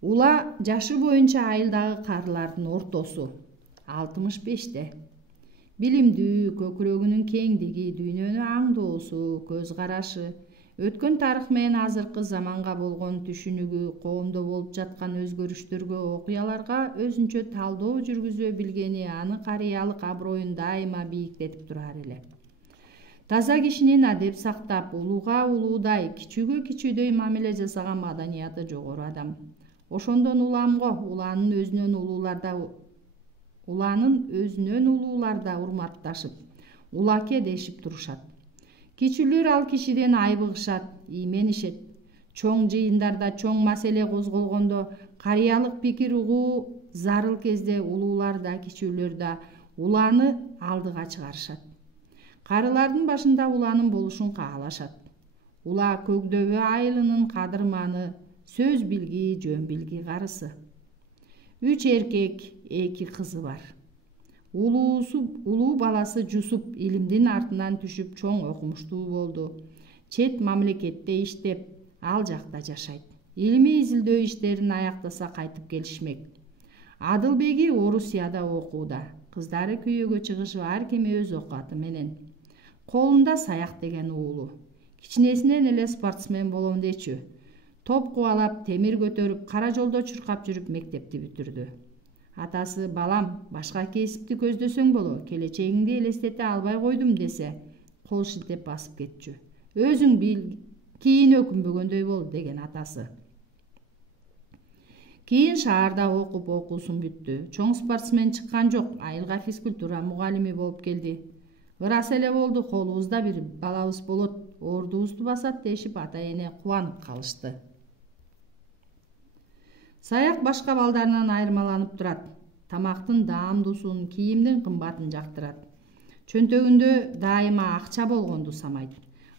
Ула жашы боюнча айылдагы карылардын ортосу, 65те. Билимдүү, көкүрөгүнүн кеңдиги, дүйнөнү аңдоосу, көз карашы, өткөн тарых менен азыркы заманга болгон түшүнүгү, коомдо болуп жаткан өзгөрүштөргө, окуяларга өзүнчө талдоо жүргүзө билгени аны карыялык аброюн дайыма бийиктетип турар эле. Таза кишинин адеп сактап, улууга улуудай, кичүүгө кичүүдөй мамиле жасаган маданияты жогору адам. Ошондон уламго уланын өзүнөн улууларда урматташып, улаке дешип турушат. Кичүүлөр ал кишиден айбыгышат, ийменишет. Чоң жыйындарда, чоң маселе козголгондо, карыялык пикир угуу зарыл кезде улуулар да, кичүүлөр да уланы алдыга чыгарышат. Карылардын башында уланын болушун каалашат. Ула Көктөбө айылынын кадырманы, сөз билги, жөн билги карысы. 3 эркек, 2 кызы бар. Улуу баласы Жусуп илимдин артынан түшүп чоң окумуштуу болду. Чет мамлекетте иштеп, ал жакта жашайт. Илимий изилдөө иштерин аяктаса кайтып келишмек. Адылбеги Орусияда окууда. Кыздары күйөөгө чыгышып, ар ким өз окуаты менен. Колунда Саяк деген уулу. Кичинесинен эле спортсмен болом дечү. Топ кубалап, темир көтөрүп, кара жолдо чуркап жүрүп мектепти бүтүрдү. Атасы: балам, башка кесипти көздөсөң боло, келечегиңди элестете албай койдум десе, кол шилтеп басып кетчү. Өзүң бил, кийин өкүнбөгөндөй бол деген атасы. Кийин шаарда окуп окуусун бүттү. Чоң спортсмен чыккан жок, айылга физкультура мугалими болуп келди. Ырас эле болду, колубузда бир балабыз болот, ордубузду басат дешип ата эне кубанып калышты. Саяк башка балдарынан айырмаланып турат. Тамактын даамдуусун, кийимдин кымбатын жактырат. Чөнтөгүндө дайыма акча болгонду самайт.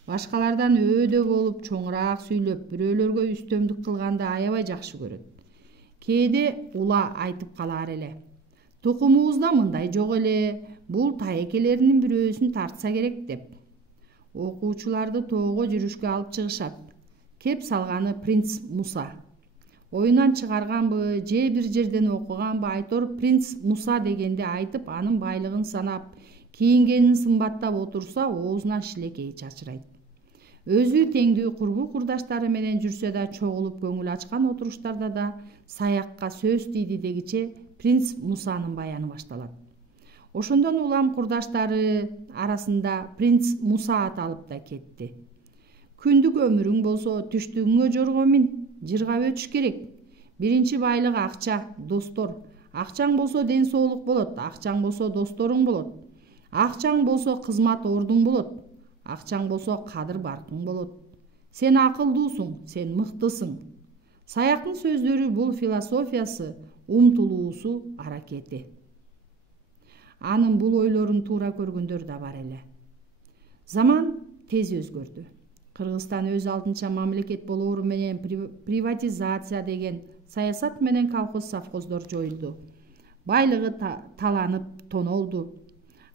Башкалардан өөдө болуп, чоңураак сүйлөп, бирөөлөргө үстөмдүк кылганды аябай жакшы көрөт. Кээде ула айтып калар эле. Тукумубузда мындай жок эле, бул таекелеринин бирөөсүн тартса керек деп. Окуучуларды тоого жүрүшкө алып чыгышат. Кеп салганы принц Муса. Оюнан чыгарганбы, же бир жерден окуганбы, айтор принц Муса дегенди айтып, анын байлыгын санап, кийингенин сымбаттап отурса, оозунан шилекей чачырайт. Өзү теңдүү курбу курдаштары менен жүрсө да, чогулуп көңүл ачкан отуруштарда да Саякка сөз тийди дегиче принц Мусанын баяны башталат. Ошондон улам курдаштары арасында принц Муса аталып да кетти. Күндүк өмүрүң болсо, түштүгүңө жорго мин, жыргап өтүш керек. Биринчи байлык акча, достор. Акчаң болсо ден соолук болот, акчаң болсо досторуң болот. Акчаң болсо кызмат ордуң болот. Акчаң болсо кадыр баркың болот. Сен акылдуусуң, сен мыктысың. Саяктын сөздөрү бул философиясы, умтулуусу, аракети. Анын бул ойлорун туура көргөндөр да бар эле. Заман тез өзгөрдү. Кыргызстан өз алдынча мамлекет болоору менен приватизация деген саясат менен колхоз-совхоздор жоюлду. Байлыгы таланып, тонолду.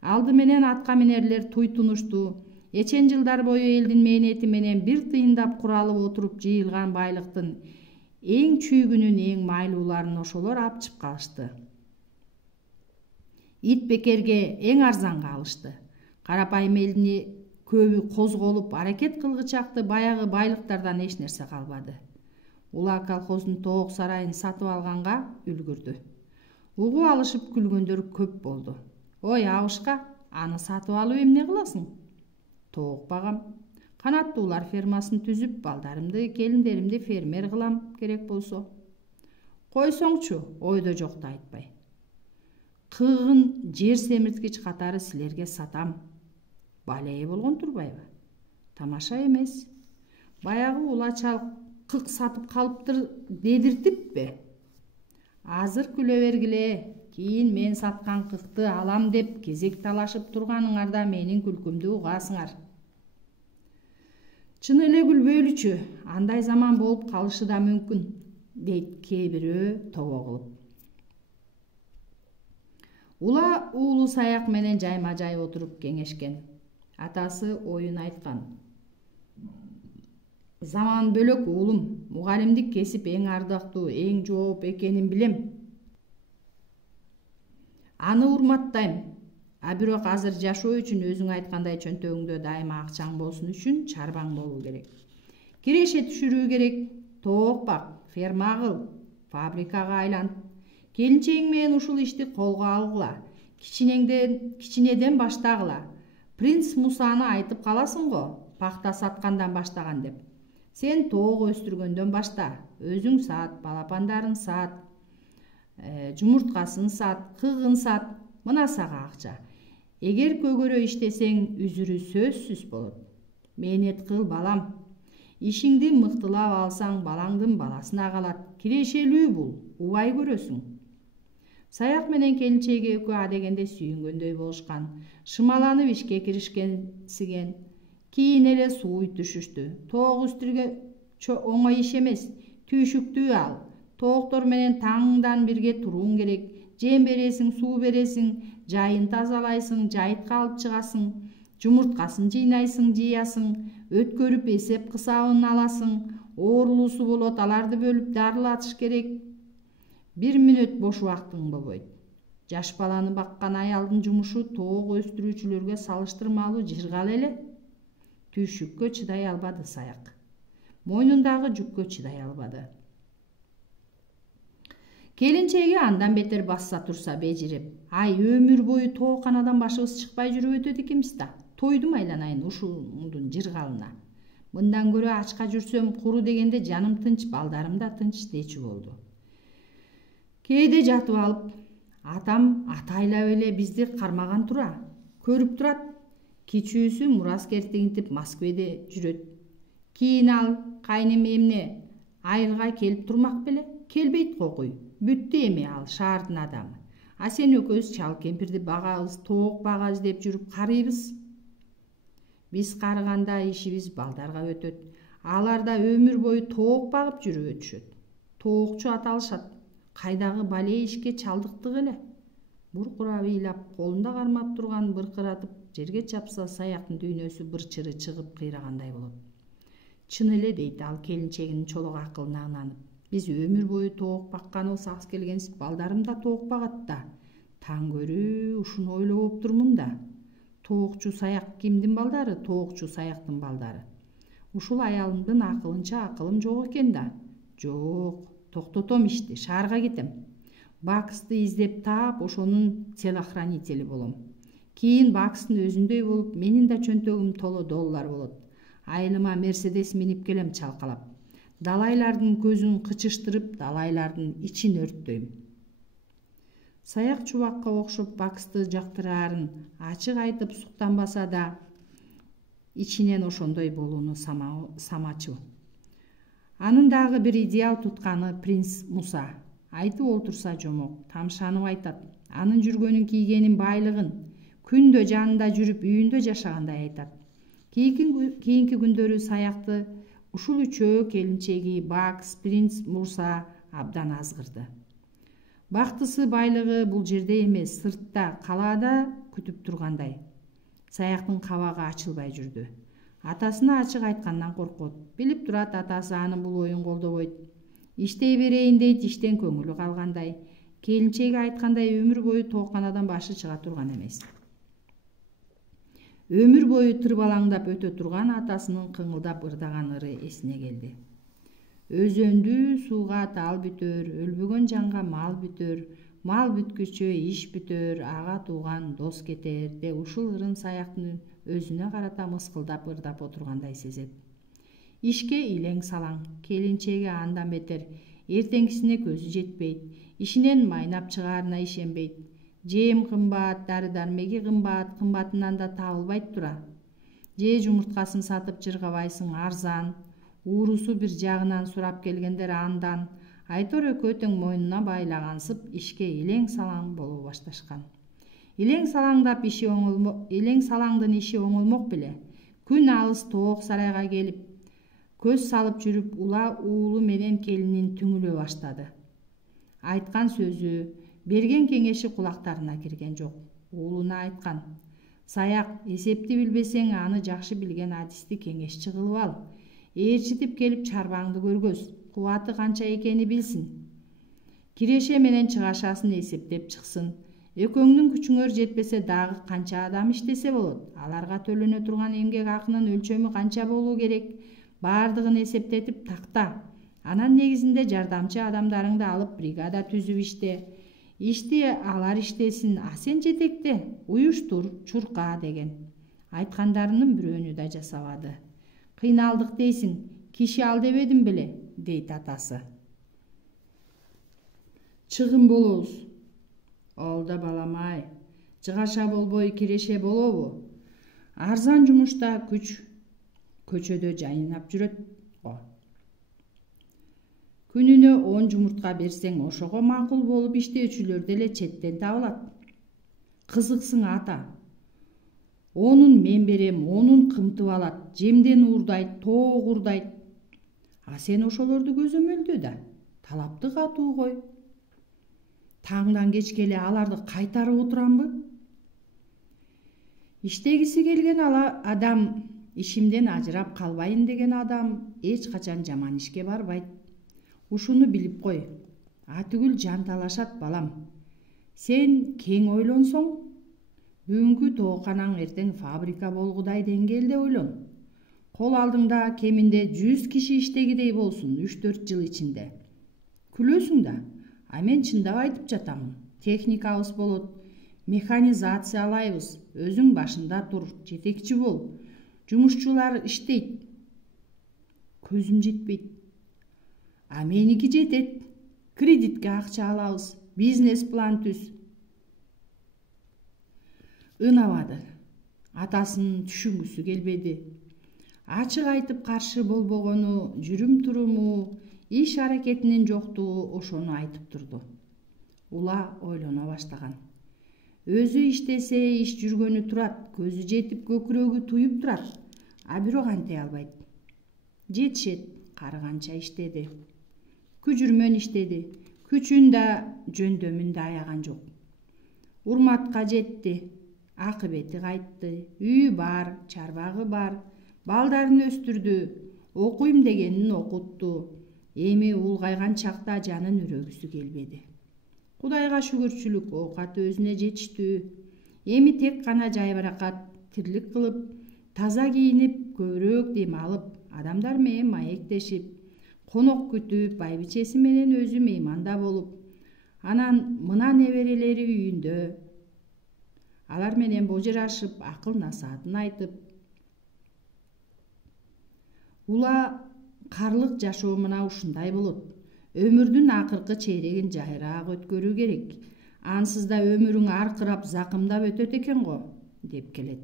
Алды менен атка минерлер туйтунушту. Эчен жылдар бою элдин мээнети менен бир тыйындап куралып отуруп жыйылган байлыктын эң чүйгүнүн, эң майлууларын ошолор апчып калышты. Ит бекерге эң арзанга алышты. Карапайым элдин көбү козголуп аракет кылгычакты баягы байлыктардан эч нерсе калбады. Ула колхоздун тоок сарайын сатып алганга үлгүрдү. Угуп алышып күлгөндөр көп болду. Ой абышка, аны сатып алып эмне кыласың? Тоок багам. Канаттуулар фермасын түзүп, балдарымды, келиндеримди фермер кылам керек болсо. Койсоңчу, ойдо жокто айтпай. Кыгын жер семирткич катары силерге сатам. Балее болгон турбайбы? Тамаша эмес. Баягы улачал кык сатып калыптыр дедиртиппи? Азыр күлө бергиле, кийин мен саткан кыкты алам деп кезек талашып турганыңарда менин күлкүмдү угасыңар. Чын эле күлбөйлүчү, андай заман болуп калышы да мүмкүн, дейт кээ бирөө тобо кылып. Ула уулу Саяк менен жайма-жай отуруп кеңешкен. Атасы оюн айткан. Заман бөлөк уулум, мугалимдик кесип эң ардактуу, эң жооп экенин билем. Аны урматтайм. А бирок азыр жашоо үчүн өзүң айткандай чөнтөгүңдө дайыма акчаң болсун үчүн чарбаң болуу керек. Киреше түшүрүү керек, тоок бак, ферма кыл, фабрикага айлан. Келинчегиң менен ушул ишти колго алгыла, кичинеден баштагыла. Принц Мусаны айтып каласың го, пахта саткандан баштаган деп. Сен тоок өстүргөндөн башта, өзүң сат, балапандарын сат, жумурткасын сат, кыгын сат, мына сага акча. Эгер көгөрө иштесең, үзүрү сөзсүз болот. Мээнет кыл, балам. Ишиңди мыктылап алсаң, балаңдын баласына калат. Кирешелүү бул, убай көрөсүң. Саяк менен келинчеги экөө адегенде сүйүнгөндөй болушкан. Шымаланып ишке киришкенсиген. Кийин эле сууй түшүштү. Тоок үстүргө оңой иш эмес. Түйшүктүү ал. Тооктор менен таңдан бирге турууң керек. Жем бересиң, суу бересиң, жайын тазалайсың, жайытка алып чыгасың, жумурткасын жыйнайсың, жыясың, өткөрүп эсеп кысабын аласың, оорулуусу болот, аларды бөлүп дарылатыш керек. 1 мүнөт бош убактың болбойт. Жаш баланы баккан аялдын жумушу тоок өстүрүүчүлөргө салыштырмалуу жыргал эле. Түйшүккө чыдай албады Саяк. Мойнундагы жүккө чыдай албады. Келинчеги андан бетер басса турса бежиреп, ай өмүр бою тооканадан башыбыз чыкпай жүрүп өтөт экенбиз да. Тойдум айланайын ушундун жыргалына. Мындан көрө ачка жүрсөм куру дегенде жаным тынч, балдарым да тынч дечү болду. Кээде жатып алып, атам атайлап эле бизди кармаган тура, көрүп турат. Кичүүсү Мурас кертигинтип Москведе жүрөт. Кийин ал кайным эмне айылга келип турмак беле? Келбейт кокуй. Бүттү эми ал шаардын адамы. А сен экөөбүз чал кемпирди багабыз, тоок багабыз деп жүрүп карыйбыз. Биз карыганда ишибиз балдарга өтөт. Алар да өмүр бою тоок багып жүрүп өтүшөт. Тоокчу аталышат. Кайдагы бале ишке чалдыктык эле. Буркурап ыйлап, колунда кармап турган быркыратып жерге чапса, Саяктын дүйнөсү быр-чыры чыгып кыйрагандай болот. Чын эле дейт ал келинчегинин чолок акылына ынанып. Биз өмүр бою тоок баккан болсак келгенсип, балдарым да тоок багат да. Таң көрүү ушуну ойлоп оптурмун да. Тоокчу Саяк кимдин балдары? Тоокчу Саяктын балдары. Ушул аялымдын акылынча акылым жок экен да. Жок, токтотом ишти, шаарга кетем. Баксты издеп таап, ошонун телохранители болом. Кийин Бакстын өзүндөй болуп, менин да чөнтөгүм толо доллар болот. Айылыма Мерседес минип келем чалкалап. Далайлардын көзүн кычыштырып, далайлардын ичин өрттөйм. Саяк чубакка окшоп Баксты жактыраарын ачык айтып суктанбаса да, ичинен ошондой болууну самачу. Анын дагы бир идеал тутканы принц Муса. Айтып олтурса жомок, тамшанып айтат. Анын жүргөнүн, кийгенин, байлыгын, күндө жанында жүрүп, үйүндө жашагандай айтат. Кийинки күндөрү Саякты ушул үчөө, келинчеги, Бакс, принц Муса абдан азгырды. Бактысы, байлыгы бул жерде эмес, сыртта, калаада күтүп тургандай. Саяктын кабагы ачылбай жүрдү. Атасына ачык айткандан коркот. Билип турат, атасы анын бул оюн колдобойт. Иштей берейин дейт, иштен көңүлү калгандай. Келинчеги айткандай өмүр бою тооканадан башы чыга турган эмес. Өмүр бою тырбалаңдап өтө турган атасынын кыңылдап ырдаган ыры эсине келди. Өзөндү сууга тал бүтөр, өлбөгөн жанга мал бүтөр, мал бүткүчө иш бүтөр, ага тууган дос кетер деп ушул ырын Саяктын өзүнө карата мыскылдап ырдап отургандай сезет. Ишке илең салаң, келинчеги андан бетер, эртеңкисине көзү жетпейт, ишинен майнап чыгаарына ишенбейт. Жем кымбат, дары-дармеги кымбат, кымбатынан да табылбайт тура. Же жумурткасын сатып жыргабайсың арзан, уурусу бир жагынан сурап келгендер андан. Айтор экөө тең мойнуна байлагансып ишке илең салаң боло башташкан. Илең салаңдын иши оңолмок беле. Күн алыс тоок сарайга келип, көз салып жүрүп ула уулу менен келинин түңүлө баштады. Айткан сөзү, берген кеңеши кулактарына кирген жок. Уулуна айткан: Саяк, эсепти билбесең аны жакшы билген адисти кеңешчи кылып ал. Ээрчитип келип чарбаңды көргөз, кубаты канча экени билсин. Киреше менен чыгашасын эсептеп чыксын. Экөөңдүн күчүңөр жетпесе дагы канча адам иштесе болот? Аларга төлөнө турган эмгек акынын өлчөмү канча болуу керек? Бардыгын эсептетип такта. Анан негизинде жардамчы адамдарыңды алып бригада түзүп иште. Ишти алар иштесин, а сен жетекте, уюштур, чурка деген. Айткандарынын бирөөнү да жасабады. Кыйналдык дейсиң, киши ал дебедим беле, дейт атасы. Чыгым болобуз. Алда балам-ай, жыгаша болбой киреше болобу? Арзан жумушта күч көчөдө жайнап жүрөт го. Күнүнө 10 жумуртка берсең ошого макул болуп иштөөчүлөр деле четтен табылат. Кызыксың ата. Онун мен берем, онун кымтып алат, жемден уурдайт, тоок урдайт. А сен ошолорду көзөмөлдө да, талапты катуу кой. Таңдан кечке эле аларды кайтарып отурамбы? Иштегиси келген адам, ишимден ажырап калбайын деген адам эч качан жаман ишке барбайт. Ушуну билип кой. Атүгүл жанталашат балам. Сен кең ойлонсоң, бүгүнкү тооканаң эртең фабрика болгудай деңгээлде ойлон. Кол алдыңда кеминде 100 киши иштегидей болсун 3-4 жыл ичинде. Күлөсүң да, а мен чындап айтып жатамын. Техникабыз болот, механизациялайбыз, өзүң башында тур, жетекчи бол. Жумушчулар иштейт. Көзүм жетпейт. А меники жетет. Кредитке акча алабыз, бизнес план түз. Ынабады. Атасын түшүнгүсү келбеди. Ачык айтып каршы болбогону, жүрүм-туруму, иш аракетинин жоктугу ошону айтып турду. Ула ойлоно баштаган. Өзү иштесе иш жүргөнү турат, көзү жетип көкүрөгү туюп турат, а бирок антей албайт. Жетишет, карыганча иштеди. Күжүрмөн иштеди, күчүн да жөндөмүн да аяган жок. Урматка жетти, акыбети кайтты, үйү бар, чарбагы бар, балдарын өстүрдү, окуйм дегенин окутту. Эми улгайган чакта жанын үрөгүсү келбеди. Кудайга шүгүрчүлүк, оокаты өзүнө жетиштүү. Эми тек гана жайбаракат тирлик кылып, таза кийинип, көбүрөөк дем алып, адамдар менен маектешип, конок күтүп, байбичеси менен өзү мейманда болуп, анан мына неберелери үйүндө, алар менен божурашып, акыл насаатын айтып. Ула карлык жашоо мына ушундай болот. Өмүрдүн акыркы чейрегин жайраак өткөрүү керек. Ансыз да өмүрүң аркырап, закымдап өтөт экен го, деп келет.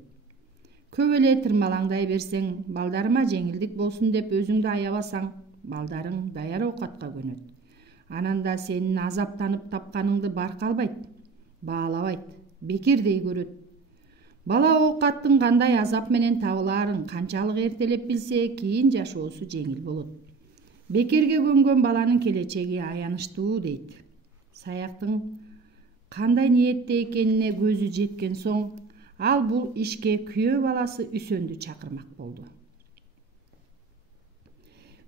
Көп эле тырмалаңдай берсең, балдарыма жеңилдик болсун деп өзүңдү аябасаң, балдарың даяр оокатка көнөт. Анан да сенин азаптанып тапканыңды баркалбайт, баалабайт, бекердей көрөт. Бала оокаттын кандай азап менен табылаарын канчалык эртелеп билсе, кийин жашоосу жеңил болот. Бекерге көнгөн баланын келечеги аянычтуу, дейт. Саяктын кандай ниетте экенине көзү жеткен соң, ал бул ишке күйөө баласы Үсөндү чакырмак болду.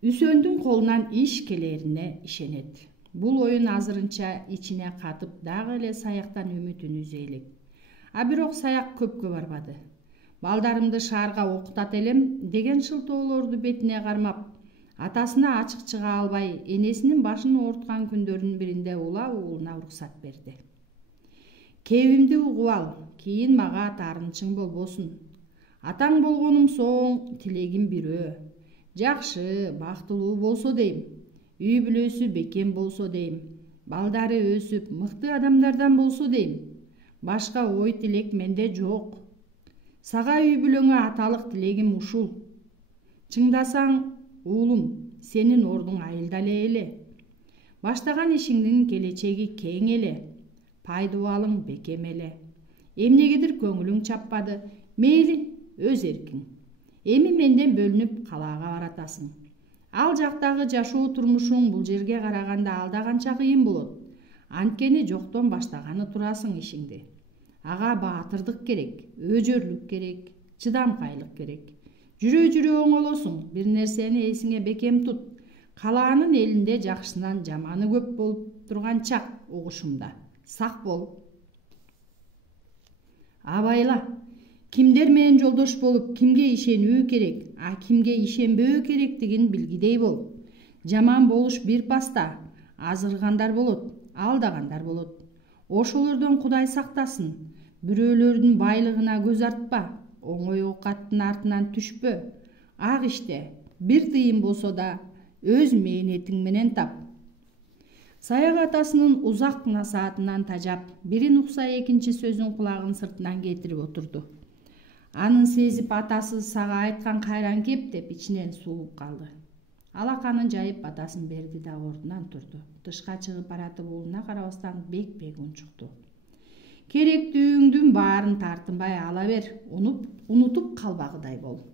Үсөндүн колунан иш келерине ишенет. Бул оюн азырынча ичине катып, дагы эле Саяктан үмүтүн үзө элек. А бирок Саяк көпкө барбады. Балдарымды шаарга окутат элем деген шылтоолорду бетине кармап, атасына ачык чыга албай, энесинин башын ооруткан күндөрдүн биринде улап уулуна уруксат берди. Кебимди угуп ал, кийин мага таарынчың болбосун. Атаң болгонум соң, тилегим бирөө. Жакшы, бактылуу болсо дейм. Үй бүлөсү бекем болсо дейм. Балдары өсүп, мыкты адамдардан болсо дейм. Башка ой тилек менде жок. Сага үй бүлөңө аталык тилегим ушул. Чыңдасаң, уулум, сенин ордуң айылдале эле. Баштаган ишиңдин келечеги кең эле. Пайдубалың бекем эле. Эмнегедир көңүлүң чаппады, мейли, өз эркиң. Эми менден бөлүнүп калаага баратасың. Ал жактагы жашоо турмушуң бул жерге караганда алда канча кыйын болот. Анткени жоктон баштаганы турасың ишиңди. Ага баатырдык керек, өжөрлүк керек, чыдамкайлык керек. Жүрө оңолосуң, бир нерсени эсиңе бекем тут. Калаанын элинде жакшысынан жаманы көп болуп турган чак угушумда. Сак бол. Абайла. Кимдер менен жолдош болуп, кимге ишенүү керек, а кимге ишенбөө керектигин билгидей бол. Жаман болуш бир паста, азыргандар болот, алдагандар болот. Ошолордон Кудай сактасын. Бирөөлөрдүн байлыгына көз артпа, оңой оокаттын артынан түшпө. Ак иште бир тыйын болсо да өз мээнетиң менен тап. Саяк атасынын узак насаатынан тажап, бирин укса экинчи сөзүн кулагынын сыртынан кетирип отурду. Анын сезип атасы сага айткан кайран кеп деп ичинен суулуп калды. Алаканын жайып атасын берди да ордунан турду. Тышка чыгып баратып уулуна карабастан бек унчукту. Керектүүңдүн баарын тартынбай ала бер, унутуп калбагыдай бол.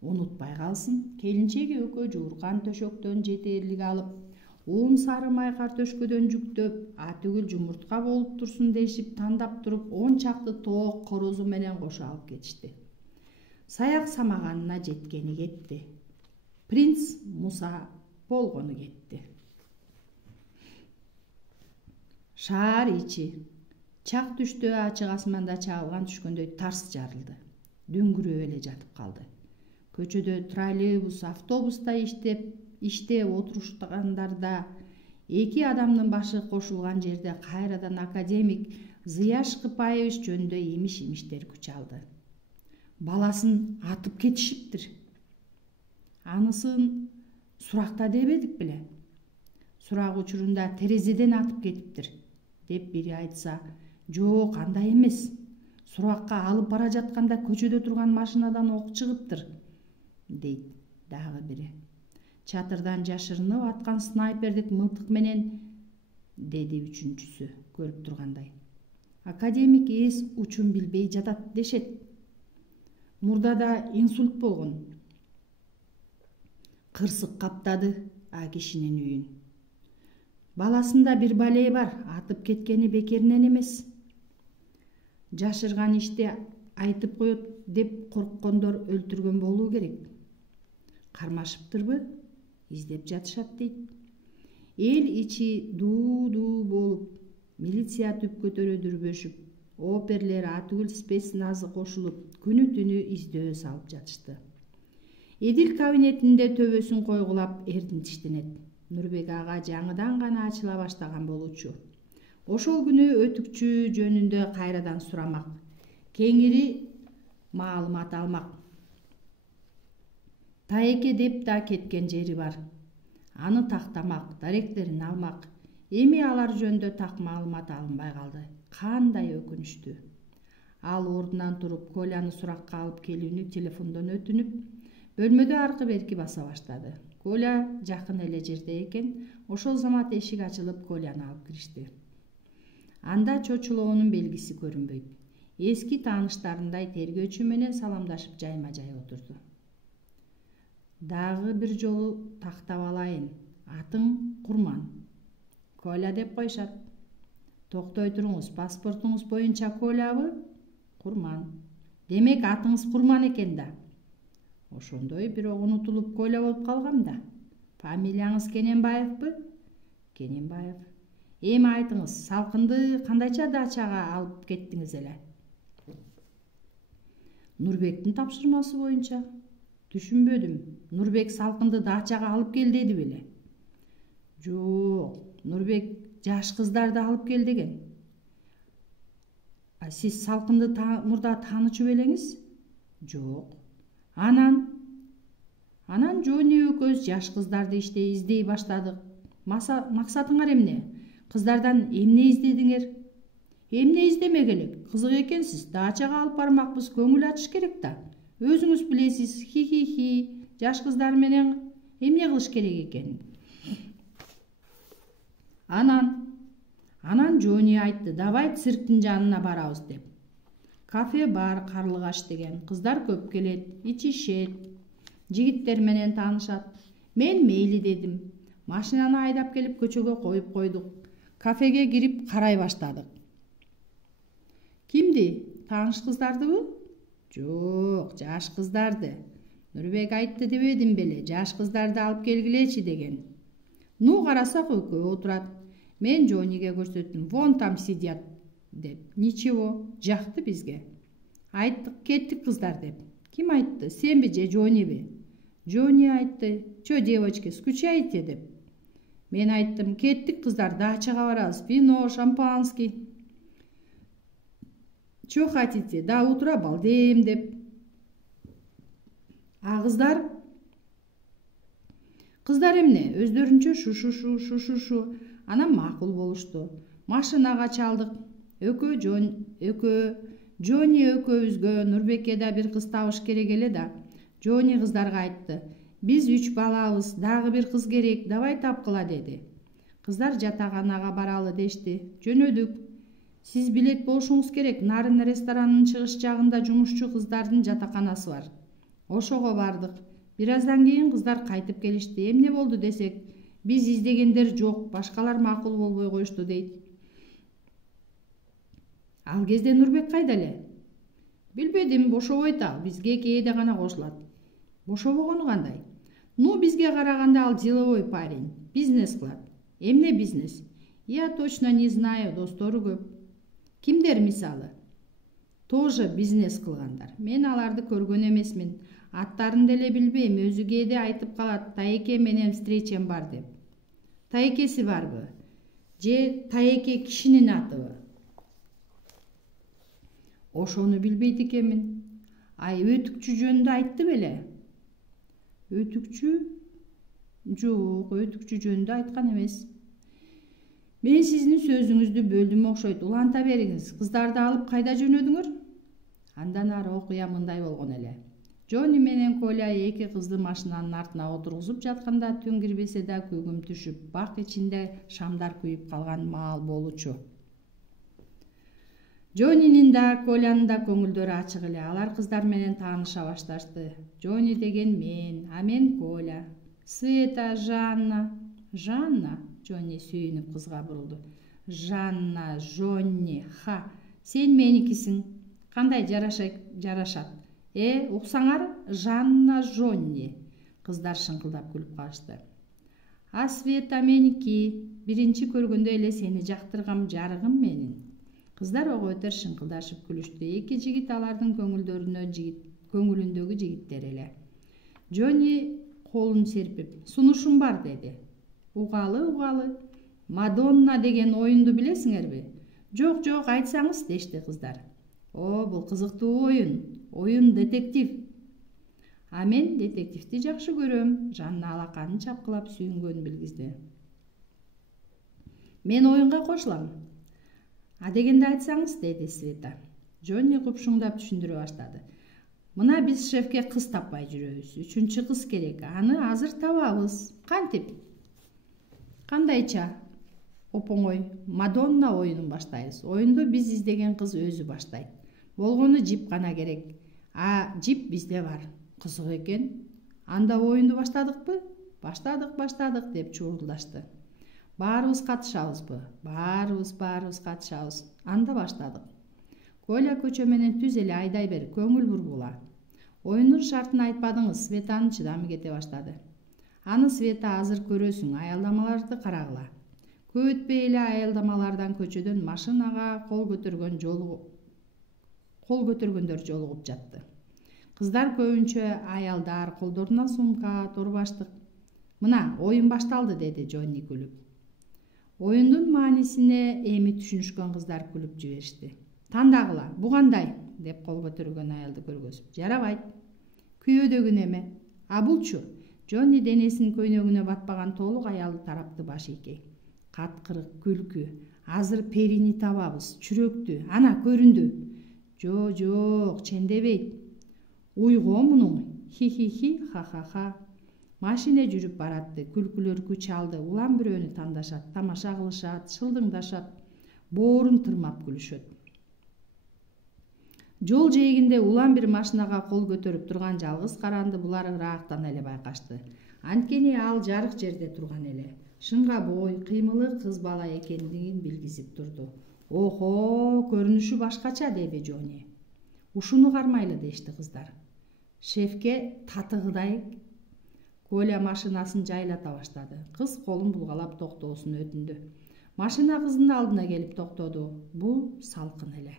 Унутпай калсын. Келинчеги экөө жууркан төшөктөн жетерлик алып, уун сары май картөшкөдөн жүктөп, атүгүл жумуртка болуп турсун дешип тандап туруп, 10 чакты тоок корозу менен кошо алып кетишти. Саяк самаганына жеткени кетти. Принц Муса болгону кетти. Шаар ичи чак түштө ачык асманда чагылган түшкөндөй тарс жарылды. Дүңгүрөп эле жатып калды. Көчөдө троллейбус, автобуста иштеп отуруштагандарда, эки адамдын башы кошулган жерде кайрадан академик Зыяш Кыпаевич жөнүндө имиштер күч алды. Баласын атып кетишиптир. Анысын суракта дебедик беле? Сурак учурунда терезеден атып кетиптир, деп бири айтса, жок, андай эмес. Суракка алып бара жатканда көчөдө турган машинадан ок чыгыптыр, дейт дагы бири. Чатырдан жашырынып аткан снайпердик мылтык менен, деди үчүнчүсү көрүп тургандай. Академик эс учун билбей жатат дешет. Мурдада инсульт болгон. Кырсык каптады а кишинин үйүн. Баласында бир балей бар, атып кеткени бекеринен эмес. Жашырган ишти айтып коет деп корккондор өлтүргөн болуу керек. Кармашыптырбы? Издеп жатышат дейт. Эл ичи дуу болуп, милиция түпкөтөрө дүрбөшүп, оперлер, атүгүл спецназы кошулуп, күнү түнү издөө салып жатышты. Эдил кабинетинде төбөсүн койгулап эрдинтиштенет. Нурбек ага жаңыдан гана ачыла баштаган болчу. Ошол күнү өтүкчү жөнүндө кайрадан сурамак, кеңири маалымат алмак. Таеке деп да кеткен жери бар. Аны тактамак, даректерин алмак. Эми алар жөнүндө так маалымат алынбай калды. Кандай өкүнүчтүү. Ал ордунан туруп, Коляны суракка алып келүүнү телефондон өтүнүп, бөлмөдө аркы берки баса баштады. Коля жакын эле жерде экен. Ошол замат эшик ачылып, Коляны алып киришти. Анда чочулоонун белгиси көрүнбөйт. Эски тааныштарындай тергөөчү менен саламдашып жайма-жай отурду. Дагы бир жолу тактап алайын. Атың Курман. Коля деп коюшат. Токтой туруңуз, паспортуңуз боюнча Колябы? Курман. Демек атыңыз Курман экен да. Ошондой бирок унутулуп Коля болуп калгам да. Фамилияңыз Кененбаевбы? Кененбаев. Эми айтыңыз, салкынды кандайча дачага алып кеттиңиз эле? Нурбектин тапшырмасы боюнча. Түшүнбөдүм. Нурбек Салкынды дачага алып кел деди беле? Жок, Нурбек жаш кыздарды алып кел деген. Сиз Салкынды мурда таанычу белеңиз? Жок. Анан Жони экөөбүз жаш кыздарды издей баштадык. Максатыңар эмне? Кыздардан эмне издедиңер? Эмне издемек элек? Кызык экенсиз. Дачага алып бармакпыз, көңүл ачыш керек да. Өзүңүз билесиз, хи. Жаш кыздар менен эмне кылыш керек экенин. Анан Жони айтты, давай цирктин жанына барабыз деп. Кафе бар, Карлыгаш деген. Кыздар көп келет, ичишет, жигиттер менен таанышат. Мен мейли дедим. Машинаны айдап келип көчөгө коюп койдук. Кафеге кирип карай баштадык. Кимди? Тааныш кыздардыбы? Жок, жаш кыздарды. Нурбек айтты дебедим беле, жаш кыздарды алып келгилечи деген. Карасак экөө отурат. Мен Жониге көрсөттүм. Вон там сидят деп. Ничего, жакты бизге. Айттык, кеттик кыздар деп. Ким айтты? Сенби же Жониби? Жони айтты. Чё, девочки, скучаете деп. Мен айттым, кеттик кыздар, дачага барабыз. Вино, шампанский. Чё хотите? До утра балдеем деп. А кыздар эмне? Өздөрүнчө шу. Анан макул болушту. Машинага чалдык. Жони экөөбүзгө, Нурбекке да бир кыз табыш керек эле да. Жони кыздарга айтты. Биз 3 балабыз, дагы бир кыз керек, давай тапкыла деди. Кыздар жатаканага баралы дешти. Жөнөдүк. Сиз билет болушуңуз керек, Нарын ресторанынын чыгыш жагында жумушчу кыздардын жатаканасы бар. Ошого бардык. Бир аздан кийин кыздар кайтып келишти. Эмне болду десек, биз издегендер жок, башкалар макул болбой коюшту дейт. Ал кезде Нурбек кайда эле? Билбедим, бошобойт ал, бизге кээде гана кошулат. Бошобогону кандай? Бизге караганда ал деловой парень, бизнес кылат. Эмне бизнес? Я точно не знаю, достору көп. Кимдер мисалы? Тоже бизнес кылгандар. Мен аларды көргөн эмесмин. Аттарын деле билбейм, өзү кээде айтып калат, Таеке менен встречем бар деп. Таекеси барбы? Же Таеке кишинин атыбы? Ошону билбейт экенмин. Өтүкчү жөнүндө айтты беле? Өтүкчү? Жок, өтүкчү жөнүндө айткан эмес. Мен сиздин сөзүңүздү бөлдүм окшойт. Уланта бериңиз. Кыздарды алып кайда жөнөдүңөр? Андан ары окуя мындай болгон эле. Жони менен Коля 2 кызды машинанын артына отургузуп жатканда түн кирбесе да күгүм түшүп, бак ичинде шамдар күйүп калган маал болчу. Жонинин да, Колянын да көңүлдөрү ачык эле. Алар кыздар менен тааныша башташты. Жони деген мен, а мен Коля. Света, Жанна. Жони сүйүнүп кызга бурулду. Жанна, Жонни, сен меникисиң. Кандай жарашат? Уксаңар, Жанна, Жонни. Кыздар шыңкылдап күлүп калышты. А Света меники. Биринчи көргөндө эле сени жактыргам, жарыгым менин. Кыздар ого өтөр шыңкылдашып күлүштү. 2 жигит алардын көңүлүндөгү жигиттер эле. Жони колун серпип, сунушум бар деди. Угалы. Мадонна деген оюнду билесиңерби? Жок, айтсаңыз дешти кыздар. Бул кызыктуу оюн детектив. А мен детективди жакшы көрөм. Жанна алаканын чапкылап сүйүнгөнүн билгизди. Мен оюнга кошулам. А дегенде айтсаңыз деди Света. Жони купшуңдап түшүндүрө баштады. Мына биз шефке кыз таппай жүрөбүз. 3-чү кыз керек. Аны азыр табабыз. Кантип? Кандайча? Оңой. Мадонна оюнун баштайбыз. Оюнду биз издеген кыз өзү баштайт. Болгону жип гана керек. А жип бизде бар. Кызык экен. Анда оюнду баштадыкпы? Баштадык деп чуурулдашты. Баарыбыз катышабызбы? Баарыбыз катышабыз. Анда баштадык. Коля көчө менен түз эле айдай бер, көңүл бургула. Оюндун шартын айтпадыңыз, Светанын чыдамы кете баштады. Аны Света азыр көрөсүң, аялдамаларды карагыла. Көп өтпөй эле аялдамалардан көчөдөн машинага кол көтөргөндөр жолугуп жатты. Кыздар көбүнчө аялдар, колдоруна сумка, торбаштык. Мына, оюн башталды, деди Джонни күлүп. Оюндун маанисине эми түшүнүшкөн кыздар күлүп жиберишти. Тандагыла, бу кандай? Деп кол көтөргөн аялды көргөзүп. Жарабайт. Күйөөдөгү неме? А булчу? Джонни денесинин көйнөгүнө батпаган толук аялды тарапты баш ийки. Каткырык күлкү. Азыр перини табабыз, чүрөктү. Ана көрүндү. Жок, чендебейт. Уйго мунуң. Хи-хи-хи, ха-ха-ха. Машине жүрүп баратты. Күлкүлөр күч алды. Улам бирөөнү тандашат, тамаша кылышат, шылдыңдашат. Боорун тырмап күлүшөт. Жол жээгинде улам бир машинага кол көтөрүп турган жалгыз каранды булар ыраактан эле байкашты. Анткени ал жарык жерде турган эле. Шынга бой, кыймылы кыз бала экендигин билгизип турду. Охо, көрүнүшү башкача, деди Джонни. Ушуну кармайлы, дешти кыздар. Шефке татыгыдай. Коля машинасын жайлата баштады. Кыз колун булгалап токтоосун өтүндү. Машина кыздын алдына келип токтоду. Бул салкын эле.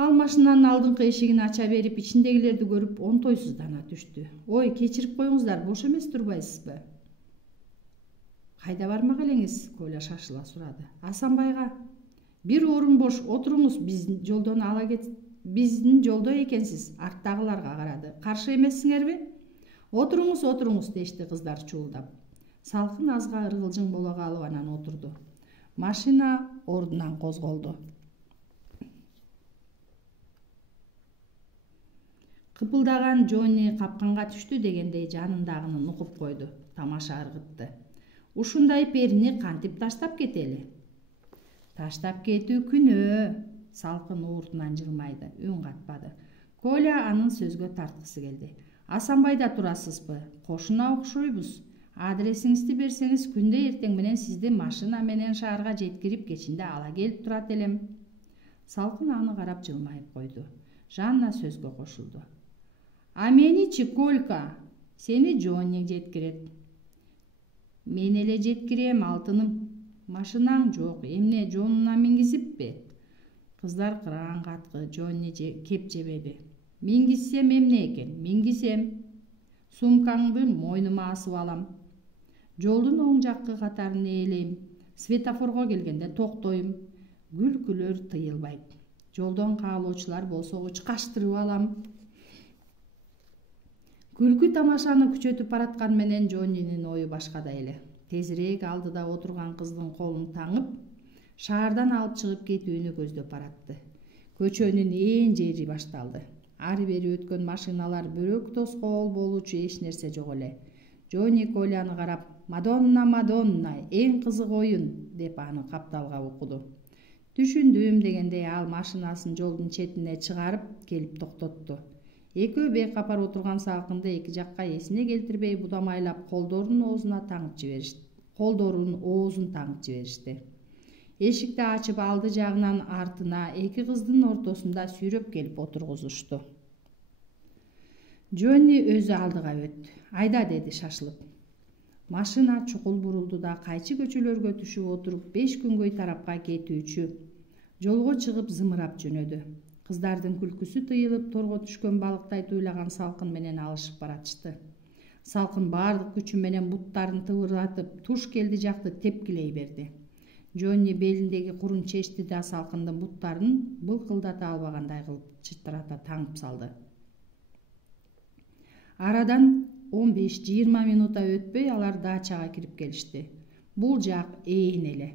Ал машинанын алдыңкы эшигин ача берип, ичиндегилерди көрүп онтойсуздана түштү. Ой, кечирип коюңуздар, бош эмес турбайсызбы? Кайда бармак элеңиз? Коля шашыла сурады. Асанбайга. Бир орун бош, отуруңуз, биздин жолдо экенсиз. Арттагыларга карады. Каршы эмессиңерби? Отуруңуз, дешти кыздар чуулдап. Салкын азга ыргылжың боло калып анан отурду. Машина ордунан козголду. Кыпылдаган Джонни капканга түштү дегендей жанындагынын укуп койду. Тамаша ыргытты. Ушундай перини кантип таштап кетели? Таштап кетүү күнөө. Салкын ууртунан жылмайды, үн катпады. Коля анын сөзгө тарткысы келди. Асанбайда турасызбы? Кошуна окшойбуз. Адресиңизди берсеңиз, күндө эртең менен сизди машина менен шаарга жеткирип, кечинде ала келип турат элем. Салкын аны карап жылмайып койду. Жанна сөзгө кошулду. А меничи, Колька? Сени Джонни жеткирет. Мен эле жеткирем, алтыным. Машинаң жок, эмне жонуна мингизиппи? Кыздар кыран каткы. Джонни кеп жебеди. Мингизсем эмне экен? Мингизем. Сумкаңды мойнума асып алам. Жолдун оң жаккы катарын ээлейм. Светофорго келгенде токтойм. Күлкүлөр тыйылбайт. Жолдон каалоочулар болсо учкаштырып алам. Күлкү тамашаны күчөтүп бараткан менен Джоннинин ою башкада эле. Тезирээк алдыда отурган кыздын колун таңып, шаардан алып чыгып кетүүнү көздөп баратты. Көчөнүн ээн жери башталды. Ары бери өткөн машиналар бөрөк тоскоол болуучу эч нерсе жок эле. Джонни Коляны карап, Мадонна, Мадонна, эң кызык оюн, деп аны капталга укуду. Түшүндүм дегендей ал машинасын жолдун четине чыгарып келип токтотту. Экөө бейкапар отурган Салкынды эки жакка эсине келтирбей будамайлап колдорун оозун таңып жиберишти. Эшикти ачып алды жагынан артына эки кыздын ортосунда сүйрөп келип отургузушту. Джонни өзү алдыга өттү. Айда, деди шашылып. Машина чукул бурулду да кайчы көчөлөргө түшүп отуруп 5 күнгөй тарапка кетүүчү жолго чыгып зымырап жөнөдү. Кыздардын күлкүсү тыйылып, торго түшкөн балыктай туйлаган Салкын менен алышып баратышты. Салкын баардык күчү менен буттарын тыбыратып, туш келди жакты тепкилей берди. Джонни белиндеги курун чечти да Салкындын буттарын былкылдата албагандай кылып чыттырата таңып салды. Арадан 15-20 минута өтпөй алар дачага кирип келишти. Бул жак ээн эле.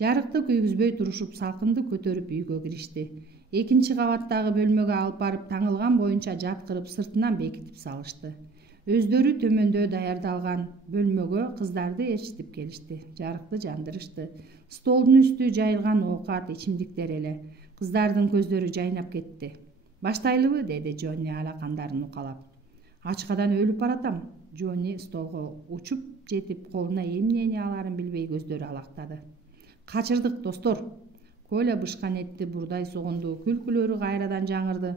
Жарыкты күйгүзбөй турушуп Салкынды көтөрүп үйгө киришти. Экинчи кабаттагы бөлмөгө алып барып таңылган боюнча жаткырып сыртынан бекитип салышты. Өздөрү төмөндө даярдалган бөлмөгө кыздарды ээрчитип келишти. Жарыкты жандырышты. Столдун үстү жайылган оокат, ичимдиктер эле. Кыздардын көздөрү жайнап кетти. Баштайлыбы, деди Джонни алакандарын укалап. Ачкадан өлүп баратам. Джонни столго учуп жетип колуна эмнени аларын билбей көздөрү алактады. Качырдык, достор. Коля бышкан этти бурдай сугунду, күлкүлөрү кайрадан жаңырды.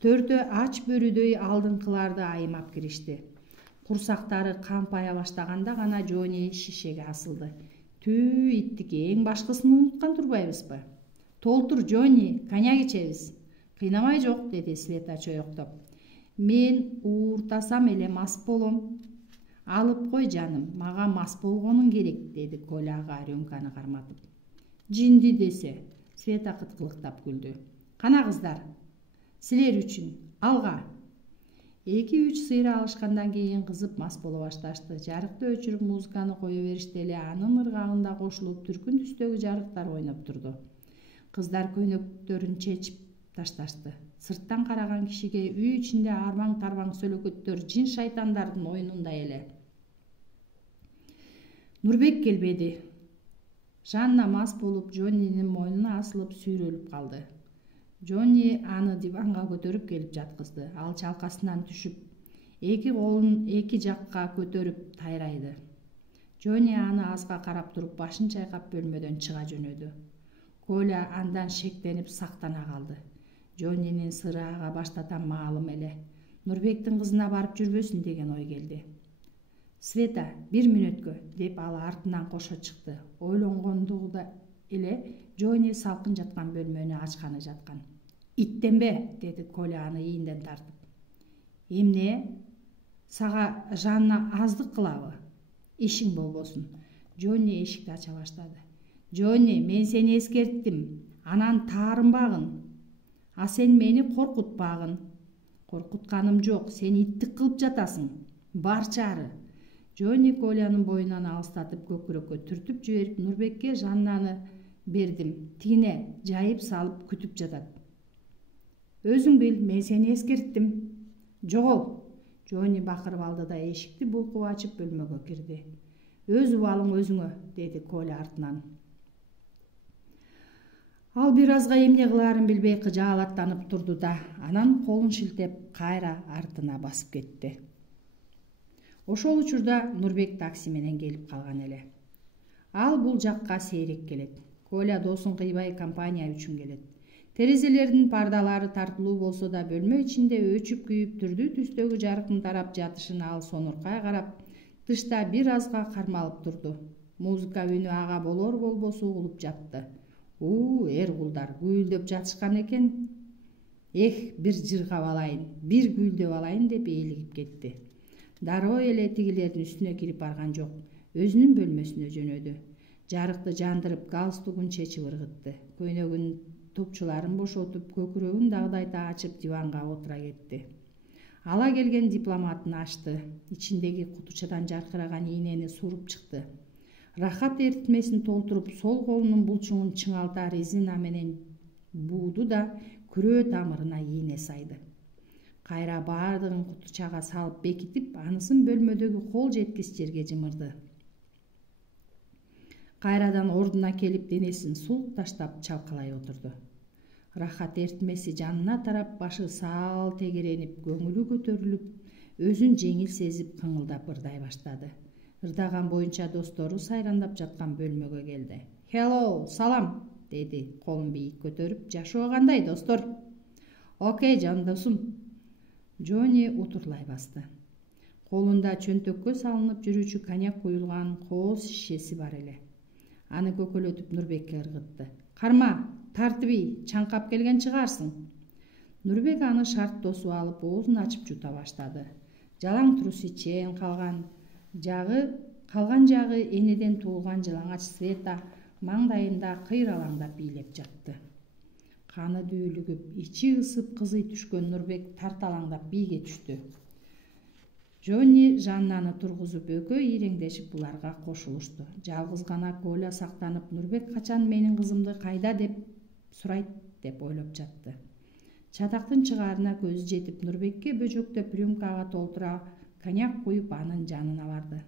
Төртөө ач бөрүдөй алдыңкыларды аймап киришти. Курсактары кампая баштаганда гана Джонни шишеге асылды. Түү, иттики, эң башкысын унуткан турбайбызбы? Толтур, Джонни, коньяк ичебиз. Кыйнамай жок, деди Света чоёктоп. Мен ууртасам эле мас болом. Алып кой жаным, мага мас болгонуң керек, деди Коля ага рюмканы карматып. Жинди десе, Света кыткылыктап күлдү. Кана кыздар, силер үчүн, алга. 2-3 сыйра алышкандан кийин кызып мас боло башташты. Жарыкты өчүрүп музыканы кое беришти эле анын ыргагында кошулуп түркүн түстөгү жарыктар ойноп турду. Кыздар көйнөктөрүн чечип ташташты. Сырттан караган кишиге үй ичинде арбаң-тарбаң сөлөкөттөр жин шайтандардын оюнундай эле. Нурбек келбеди. Жанна мас болуп Джоннинин мойнуна асылып сүйрөлүп калды. Джонни аны диванга көтөрүп келип жаткызды. Ал чалкасынан түшүп, эки колун эки жакка көтөрүп тайрайды. Джонни аны азга карап туруп башын чайкап бөлмөдөн чыга жөнөдү. Коля андан шектенип сактана калды. Джоннинин сыры ага баштатан маалым эле. Нурбектин кызына барып жүрбөсүн деген ой келди. Света, 1 мүнөткө, деп ал артынан кошо чыкты. Ойлонгондугу эле Джонни салкын жаткан бөлмөнү ачканы жаткан. Иттенбе, деди Коля аны ийинден тартып. Эмне? Сага Жанна аздык кылабы? Ишиң болбосун. Джонни эшикти ача баштады. Джонни, мен сени эскерттим. Анан таарынбагын. А сен мени коркутпагын. Коркутканым жок, сен иттик кылып жатасың. Бар чары. Джонни Колянын боюнан алыстатып көкүрөккө түртүп жиберип Нурбекке Жаннаны бердим. Тигине жайып салып күтүп жатат. Өзүң бил, мен сени эскерттим. Жогол. Джонни бакырып алды да эшикти булкуп ачып бөлмөгө кирди. Өз убалың өзүңө, деди Коля артынан. Ал бир азга эмне кылаарын билбей кыжаалаттанып турду да, анан колун шилтеп кайра артына басып кетти. Ошол учурда Нурбек такси менен келип калган эле. Ал бул жакка сейрек келет. Коля досун кыйбай компания үчүн келет. Терезелердин пардалары тартылуу болсо да бөлмө ичинде өчүп күйүп түрдүү түстөгү жарыктын тарап жатышына ал сонуркай карап, тышта бир азга кармалып турду. Музыка үнү ага болор болбосо угулуп жатты. Эр кулдар гүйлдөп жатышкан экен. Бир жыргап алайын, бир гүйлдөп алайын деп ээлигип кетти. Дароо эле тигилердин үстүнө кирип барган жок. Өзүнүн бөлмөсүнө жөнөдү. Жарыкты жандырып, галстугун чечип ыргытты. Көйнөгүнүн топчуларын бошотуп, көкүрөгүн дагдайта ачып диванга отура кетти. Ала келген дипломатын ачты. Ичиндеги кутучадан жаркыраган ийнени суруп чыкты. Рахат эритмесин толтуруп, сол колунун булчуңун чыңалта резина менен бууду да күрөө тамырына ийне сайды. Кайра баардыгын кутучага салып бекитип, анысын бөлмөдөгү кол жеткис жерге жымырды. Кайрадан ордуна келип денесин сулк таштап чалкалай отурду. Рахат эритмеси жанына тарап, башы саал тегеренип, көңүлү көтөрүлүп, өзүн жеңил сезип кыңылдап ырдай баштады. Ырдаган боюнча достору сайрандап жаткан бөлмөгө келди. «Hello, салам!» деди, колун бийик көтөрүп. «Жашоо кандай, достор?» «Окей, жан досум». Джонни утурлай басты. Колунда чөнтөккө салынып жүрүүчү коньяк куюлган кооз шишеси бар эле. Аны көкөлөтүп Нурбекке ыргытты. «Карма, тартыбый, чаңкап келген чыгарсың». Нурбек аны шарт тосуп алып, оозун ачып жута баштады. Жалаң трусы чейин калган жагы энеден туулган жалаңач Света маңдайында кыйралаңдап бийлеп жатты. Каны дүүлүгүп, ичи ысып кызый түшкөн Нурбек тарталаңдап бийге түштү. Джонни Жаннаны тургузуп, экөө иреңдешип буларга кошулушту. Жалгыз гана Коля сактанып, Нурбек качан менин кызымды кайда деп сурайт деп ойлоп жатты. Чатактын чыгаарына көзү жетип, Нурбекке бөжөктөп рюмкага толтура коньяк куюп, анын жанына барды.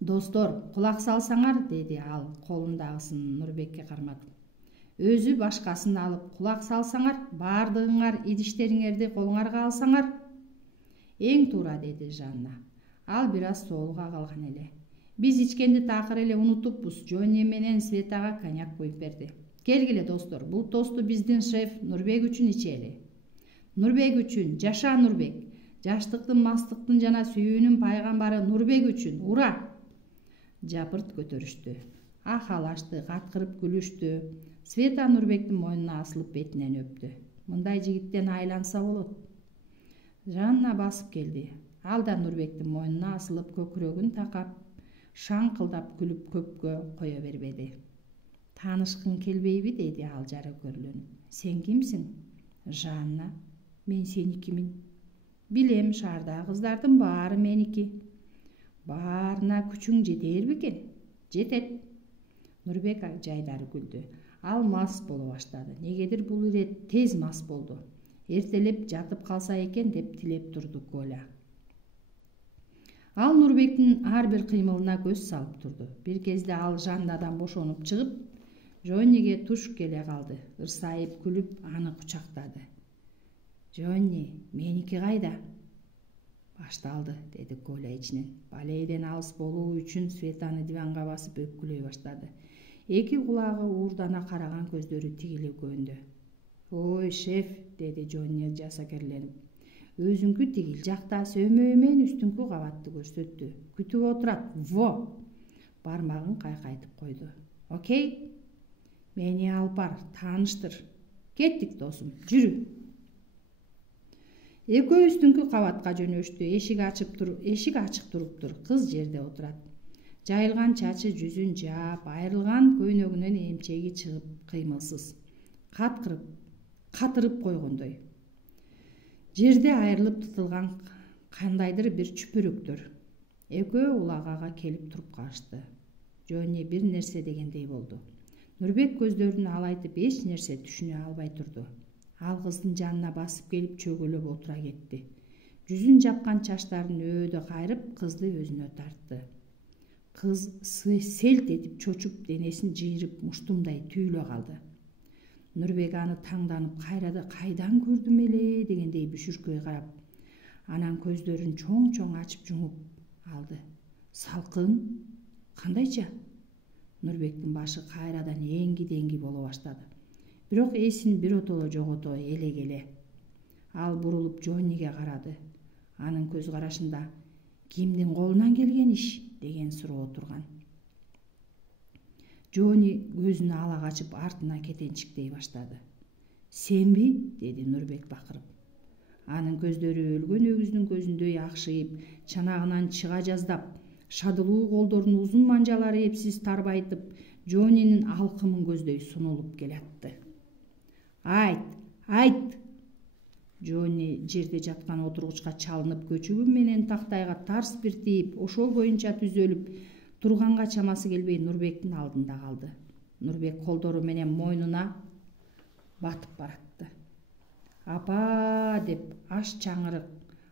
«Достор, кулак салсаңар», деди ал, колундагысын Нурбекке карматып. «Өзү башкасын алып, кулак салсаңар, баардыгыңар идиштериңерди колуңарга алсаңар». «Эң туура», деди Жанна. Ал бир аз соолуга калган эле. «Биз ичкенди такыр эле унутуппуз». Джонни менен Светага коньяк куюп берди. «Келгиле, достор, бул тосту биздин шеф Нурбек үчүн ичели». «Нурбек үчүн, жаша Нурбек! Жаштыктын, мастыктын жана сүйүүнүн пайгамбары Нурбек үчүн, ура!» Жапырт көтөрүштү. Ахалашты, каткырып күлүштү. Света Нурбектин мойнуна асылып бетинен өптү. Мындай жигиттен айланса болот. Жанна басып келди. Ал да Нурбектин мойнуна асылып көкүрөгүн такап, шаңкылдап күлүп көпкө кое бербеди. Таанышкың келбейби, деди ал жарөкөрлөнүп. Сен кимсиң? Жанна. Мен сеникимин. Билем, шаардагы кыздардын баары меники. Баарына күчүң жетер бекен? Жетет. Нурбек жайдары күлдү. Ал мас боло баштады. Негедир бул ирет тез мас болду. Эртелеп жатып калса экен деп тилеп турду Коля. Ал Нурбектин ар бир кыймылына көз салып турду. Бир кезде ал Жаннадан бошонуп чыгып, Жонниге туш келе калды. Ырсайып күлүп аны кучактады. Жонни, меники кайда? Башталды, деди Коля ичинен. Балейден алыс болуу үчүн Светаны диванга басып өпкүлөй баштады. Эки кулагы уурдана караган көздөрү тигилип көндү. Ой, шеф, деди Жонни жасакерленип. Өзүңкү тигил жакта сөмөй менен үстүңкү кабатты көрсөттү. Күтүп отурат. Во! Бармагын кайкайтып койду. Окей? Мени алып бар, тааныштыр. Кеттик досум, жүрү. Экөө үстүңкү кабатка жөнөштү. Эшик ачык туруптур. Кыз жерде отурат. Жайылган чачы жүзүн жаап, айрылган көйнөгүнөн эмчеги чыгып, кыймылсыз. Катырып койгондой. Жерде айрылып тытылган кандайдыр бир чүпүрөктөр. Экөө улагага келип туруп калышты. Жонни бир нерсе дегендей болду. Нурбек көздөрүн алайтып эч нерсе түшүнө албай турду. Ал кыздын жанына басып келип чөгөлөп отура кетти. Жүзүн жапкан чачтарын өөдө кайрып, кызды өзүнө тартты. Кыз селт этип чочуп, денесин жыйырып муштумдай түйүлө калды. Нурбек аны таңданып, кайдан көрдүм эле дегендей бүшүркөй карап, анан көздөрүн чоң-чоң ачып жумуп алды. Салкын? Кандайча? Нурбектин башы кайрадан эңги-деңги боло баштады. Бирок эсин биротоло жогото элегеле. Ал бурулуп Жонниге карады. Анын көз карашында кимдин колунан келген иш деген суроо турган. Жонни көзүнө ала качып артына кетенчиктей баштады. Сенби? Деди Нурбек бакырып. Анын көздөрү өлгөн өгүздүн көзүндөй акшыйып, чанагынан чыга жаздап, шадылуу колдорун узун манжалары эпсиз тарбайтып, Жоннинин алкымын көздөй сунулуп келатты. Айт! Жонни жерде жаткан отургучка чалынып, көчүгү менен тактайга тарс бир тийип, ошол боюнча түзөлүп турганга чамасы келбей Нурбектин алдында калды. Нурбек колдору менен мойнуна батып баратты. Апа деп аш чаңырык,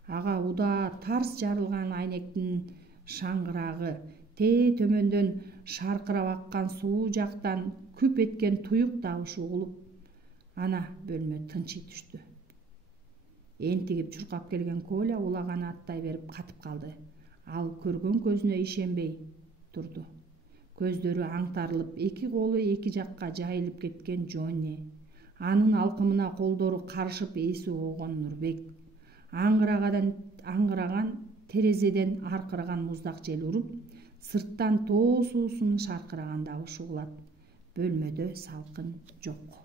ага уда тарс жарылган айнектин шаңгырагы, төмөндөн шаркырап аккан суу жактан күп эткен туюк табыш угулуп, ана бөлмө тынчый түштү. Энтигип чуркап келген Коля улаганы аттай берип катып калды. Ал көргөн көзүнө ишенбей турду. Көздөрү аңтарылып, эки колу эки жакка жайылып кеткен Жонни, анын алкымына колдору карышып эси огон Нурбек, аңгыраган терезеден аркыраган муздак жел уруп, сырттан тоо суусунун шаркыраган дабышы угулат. Бөлмөдө салкын жок.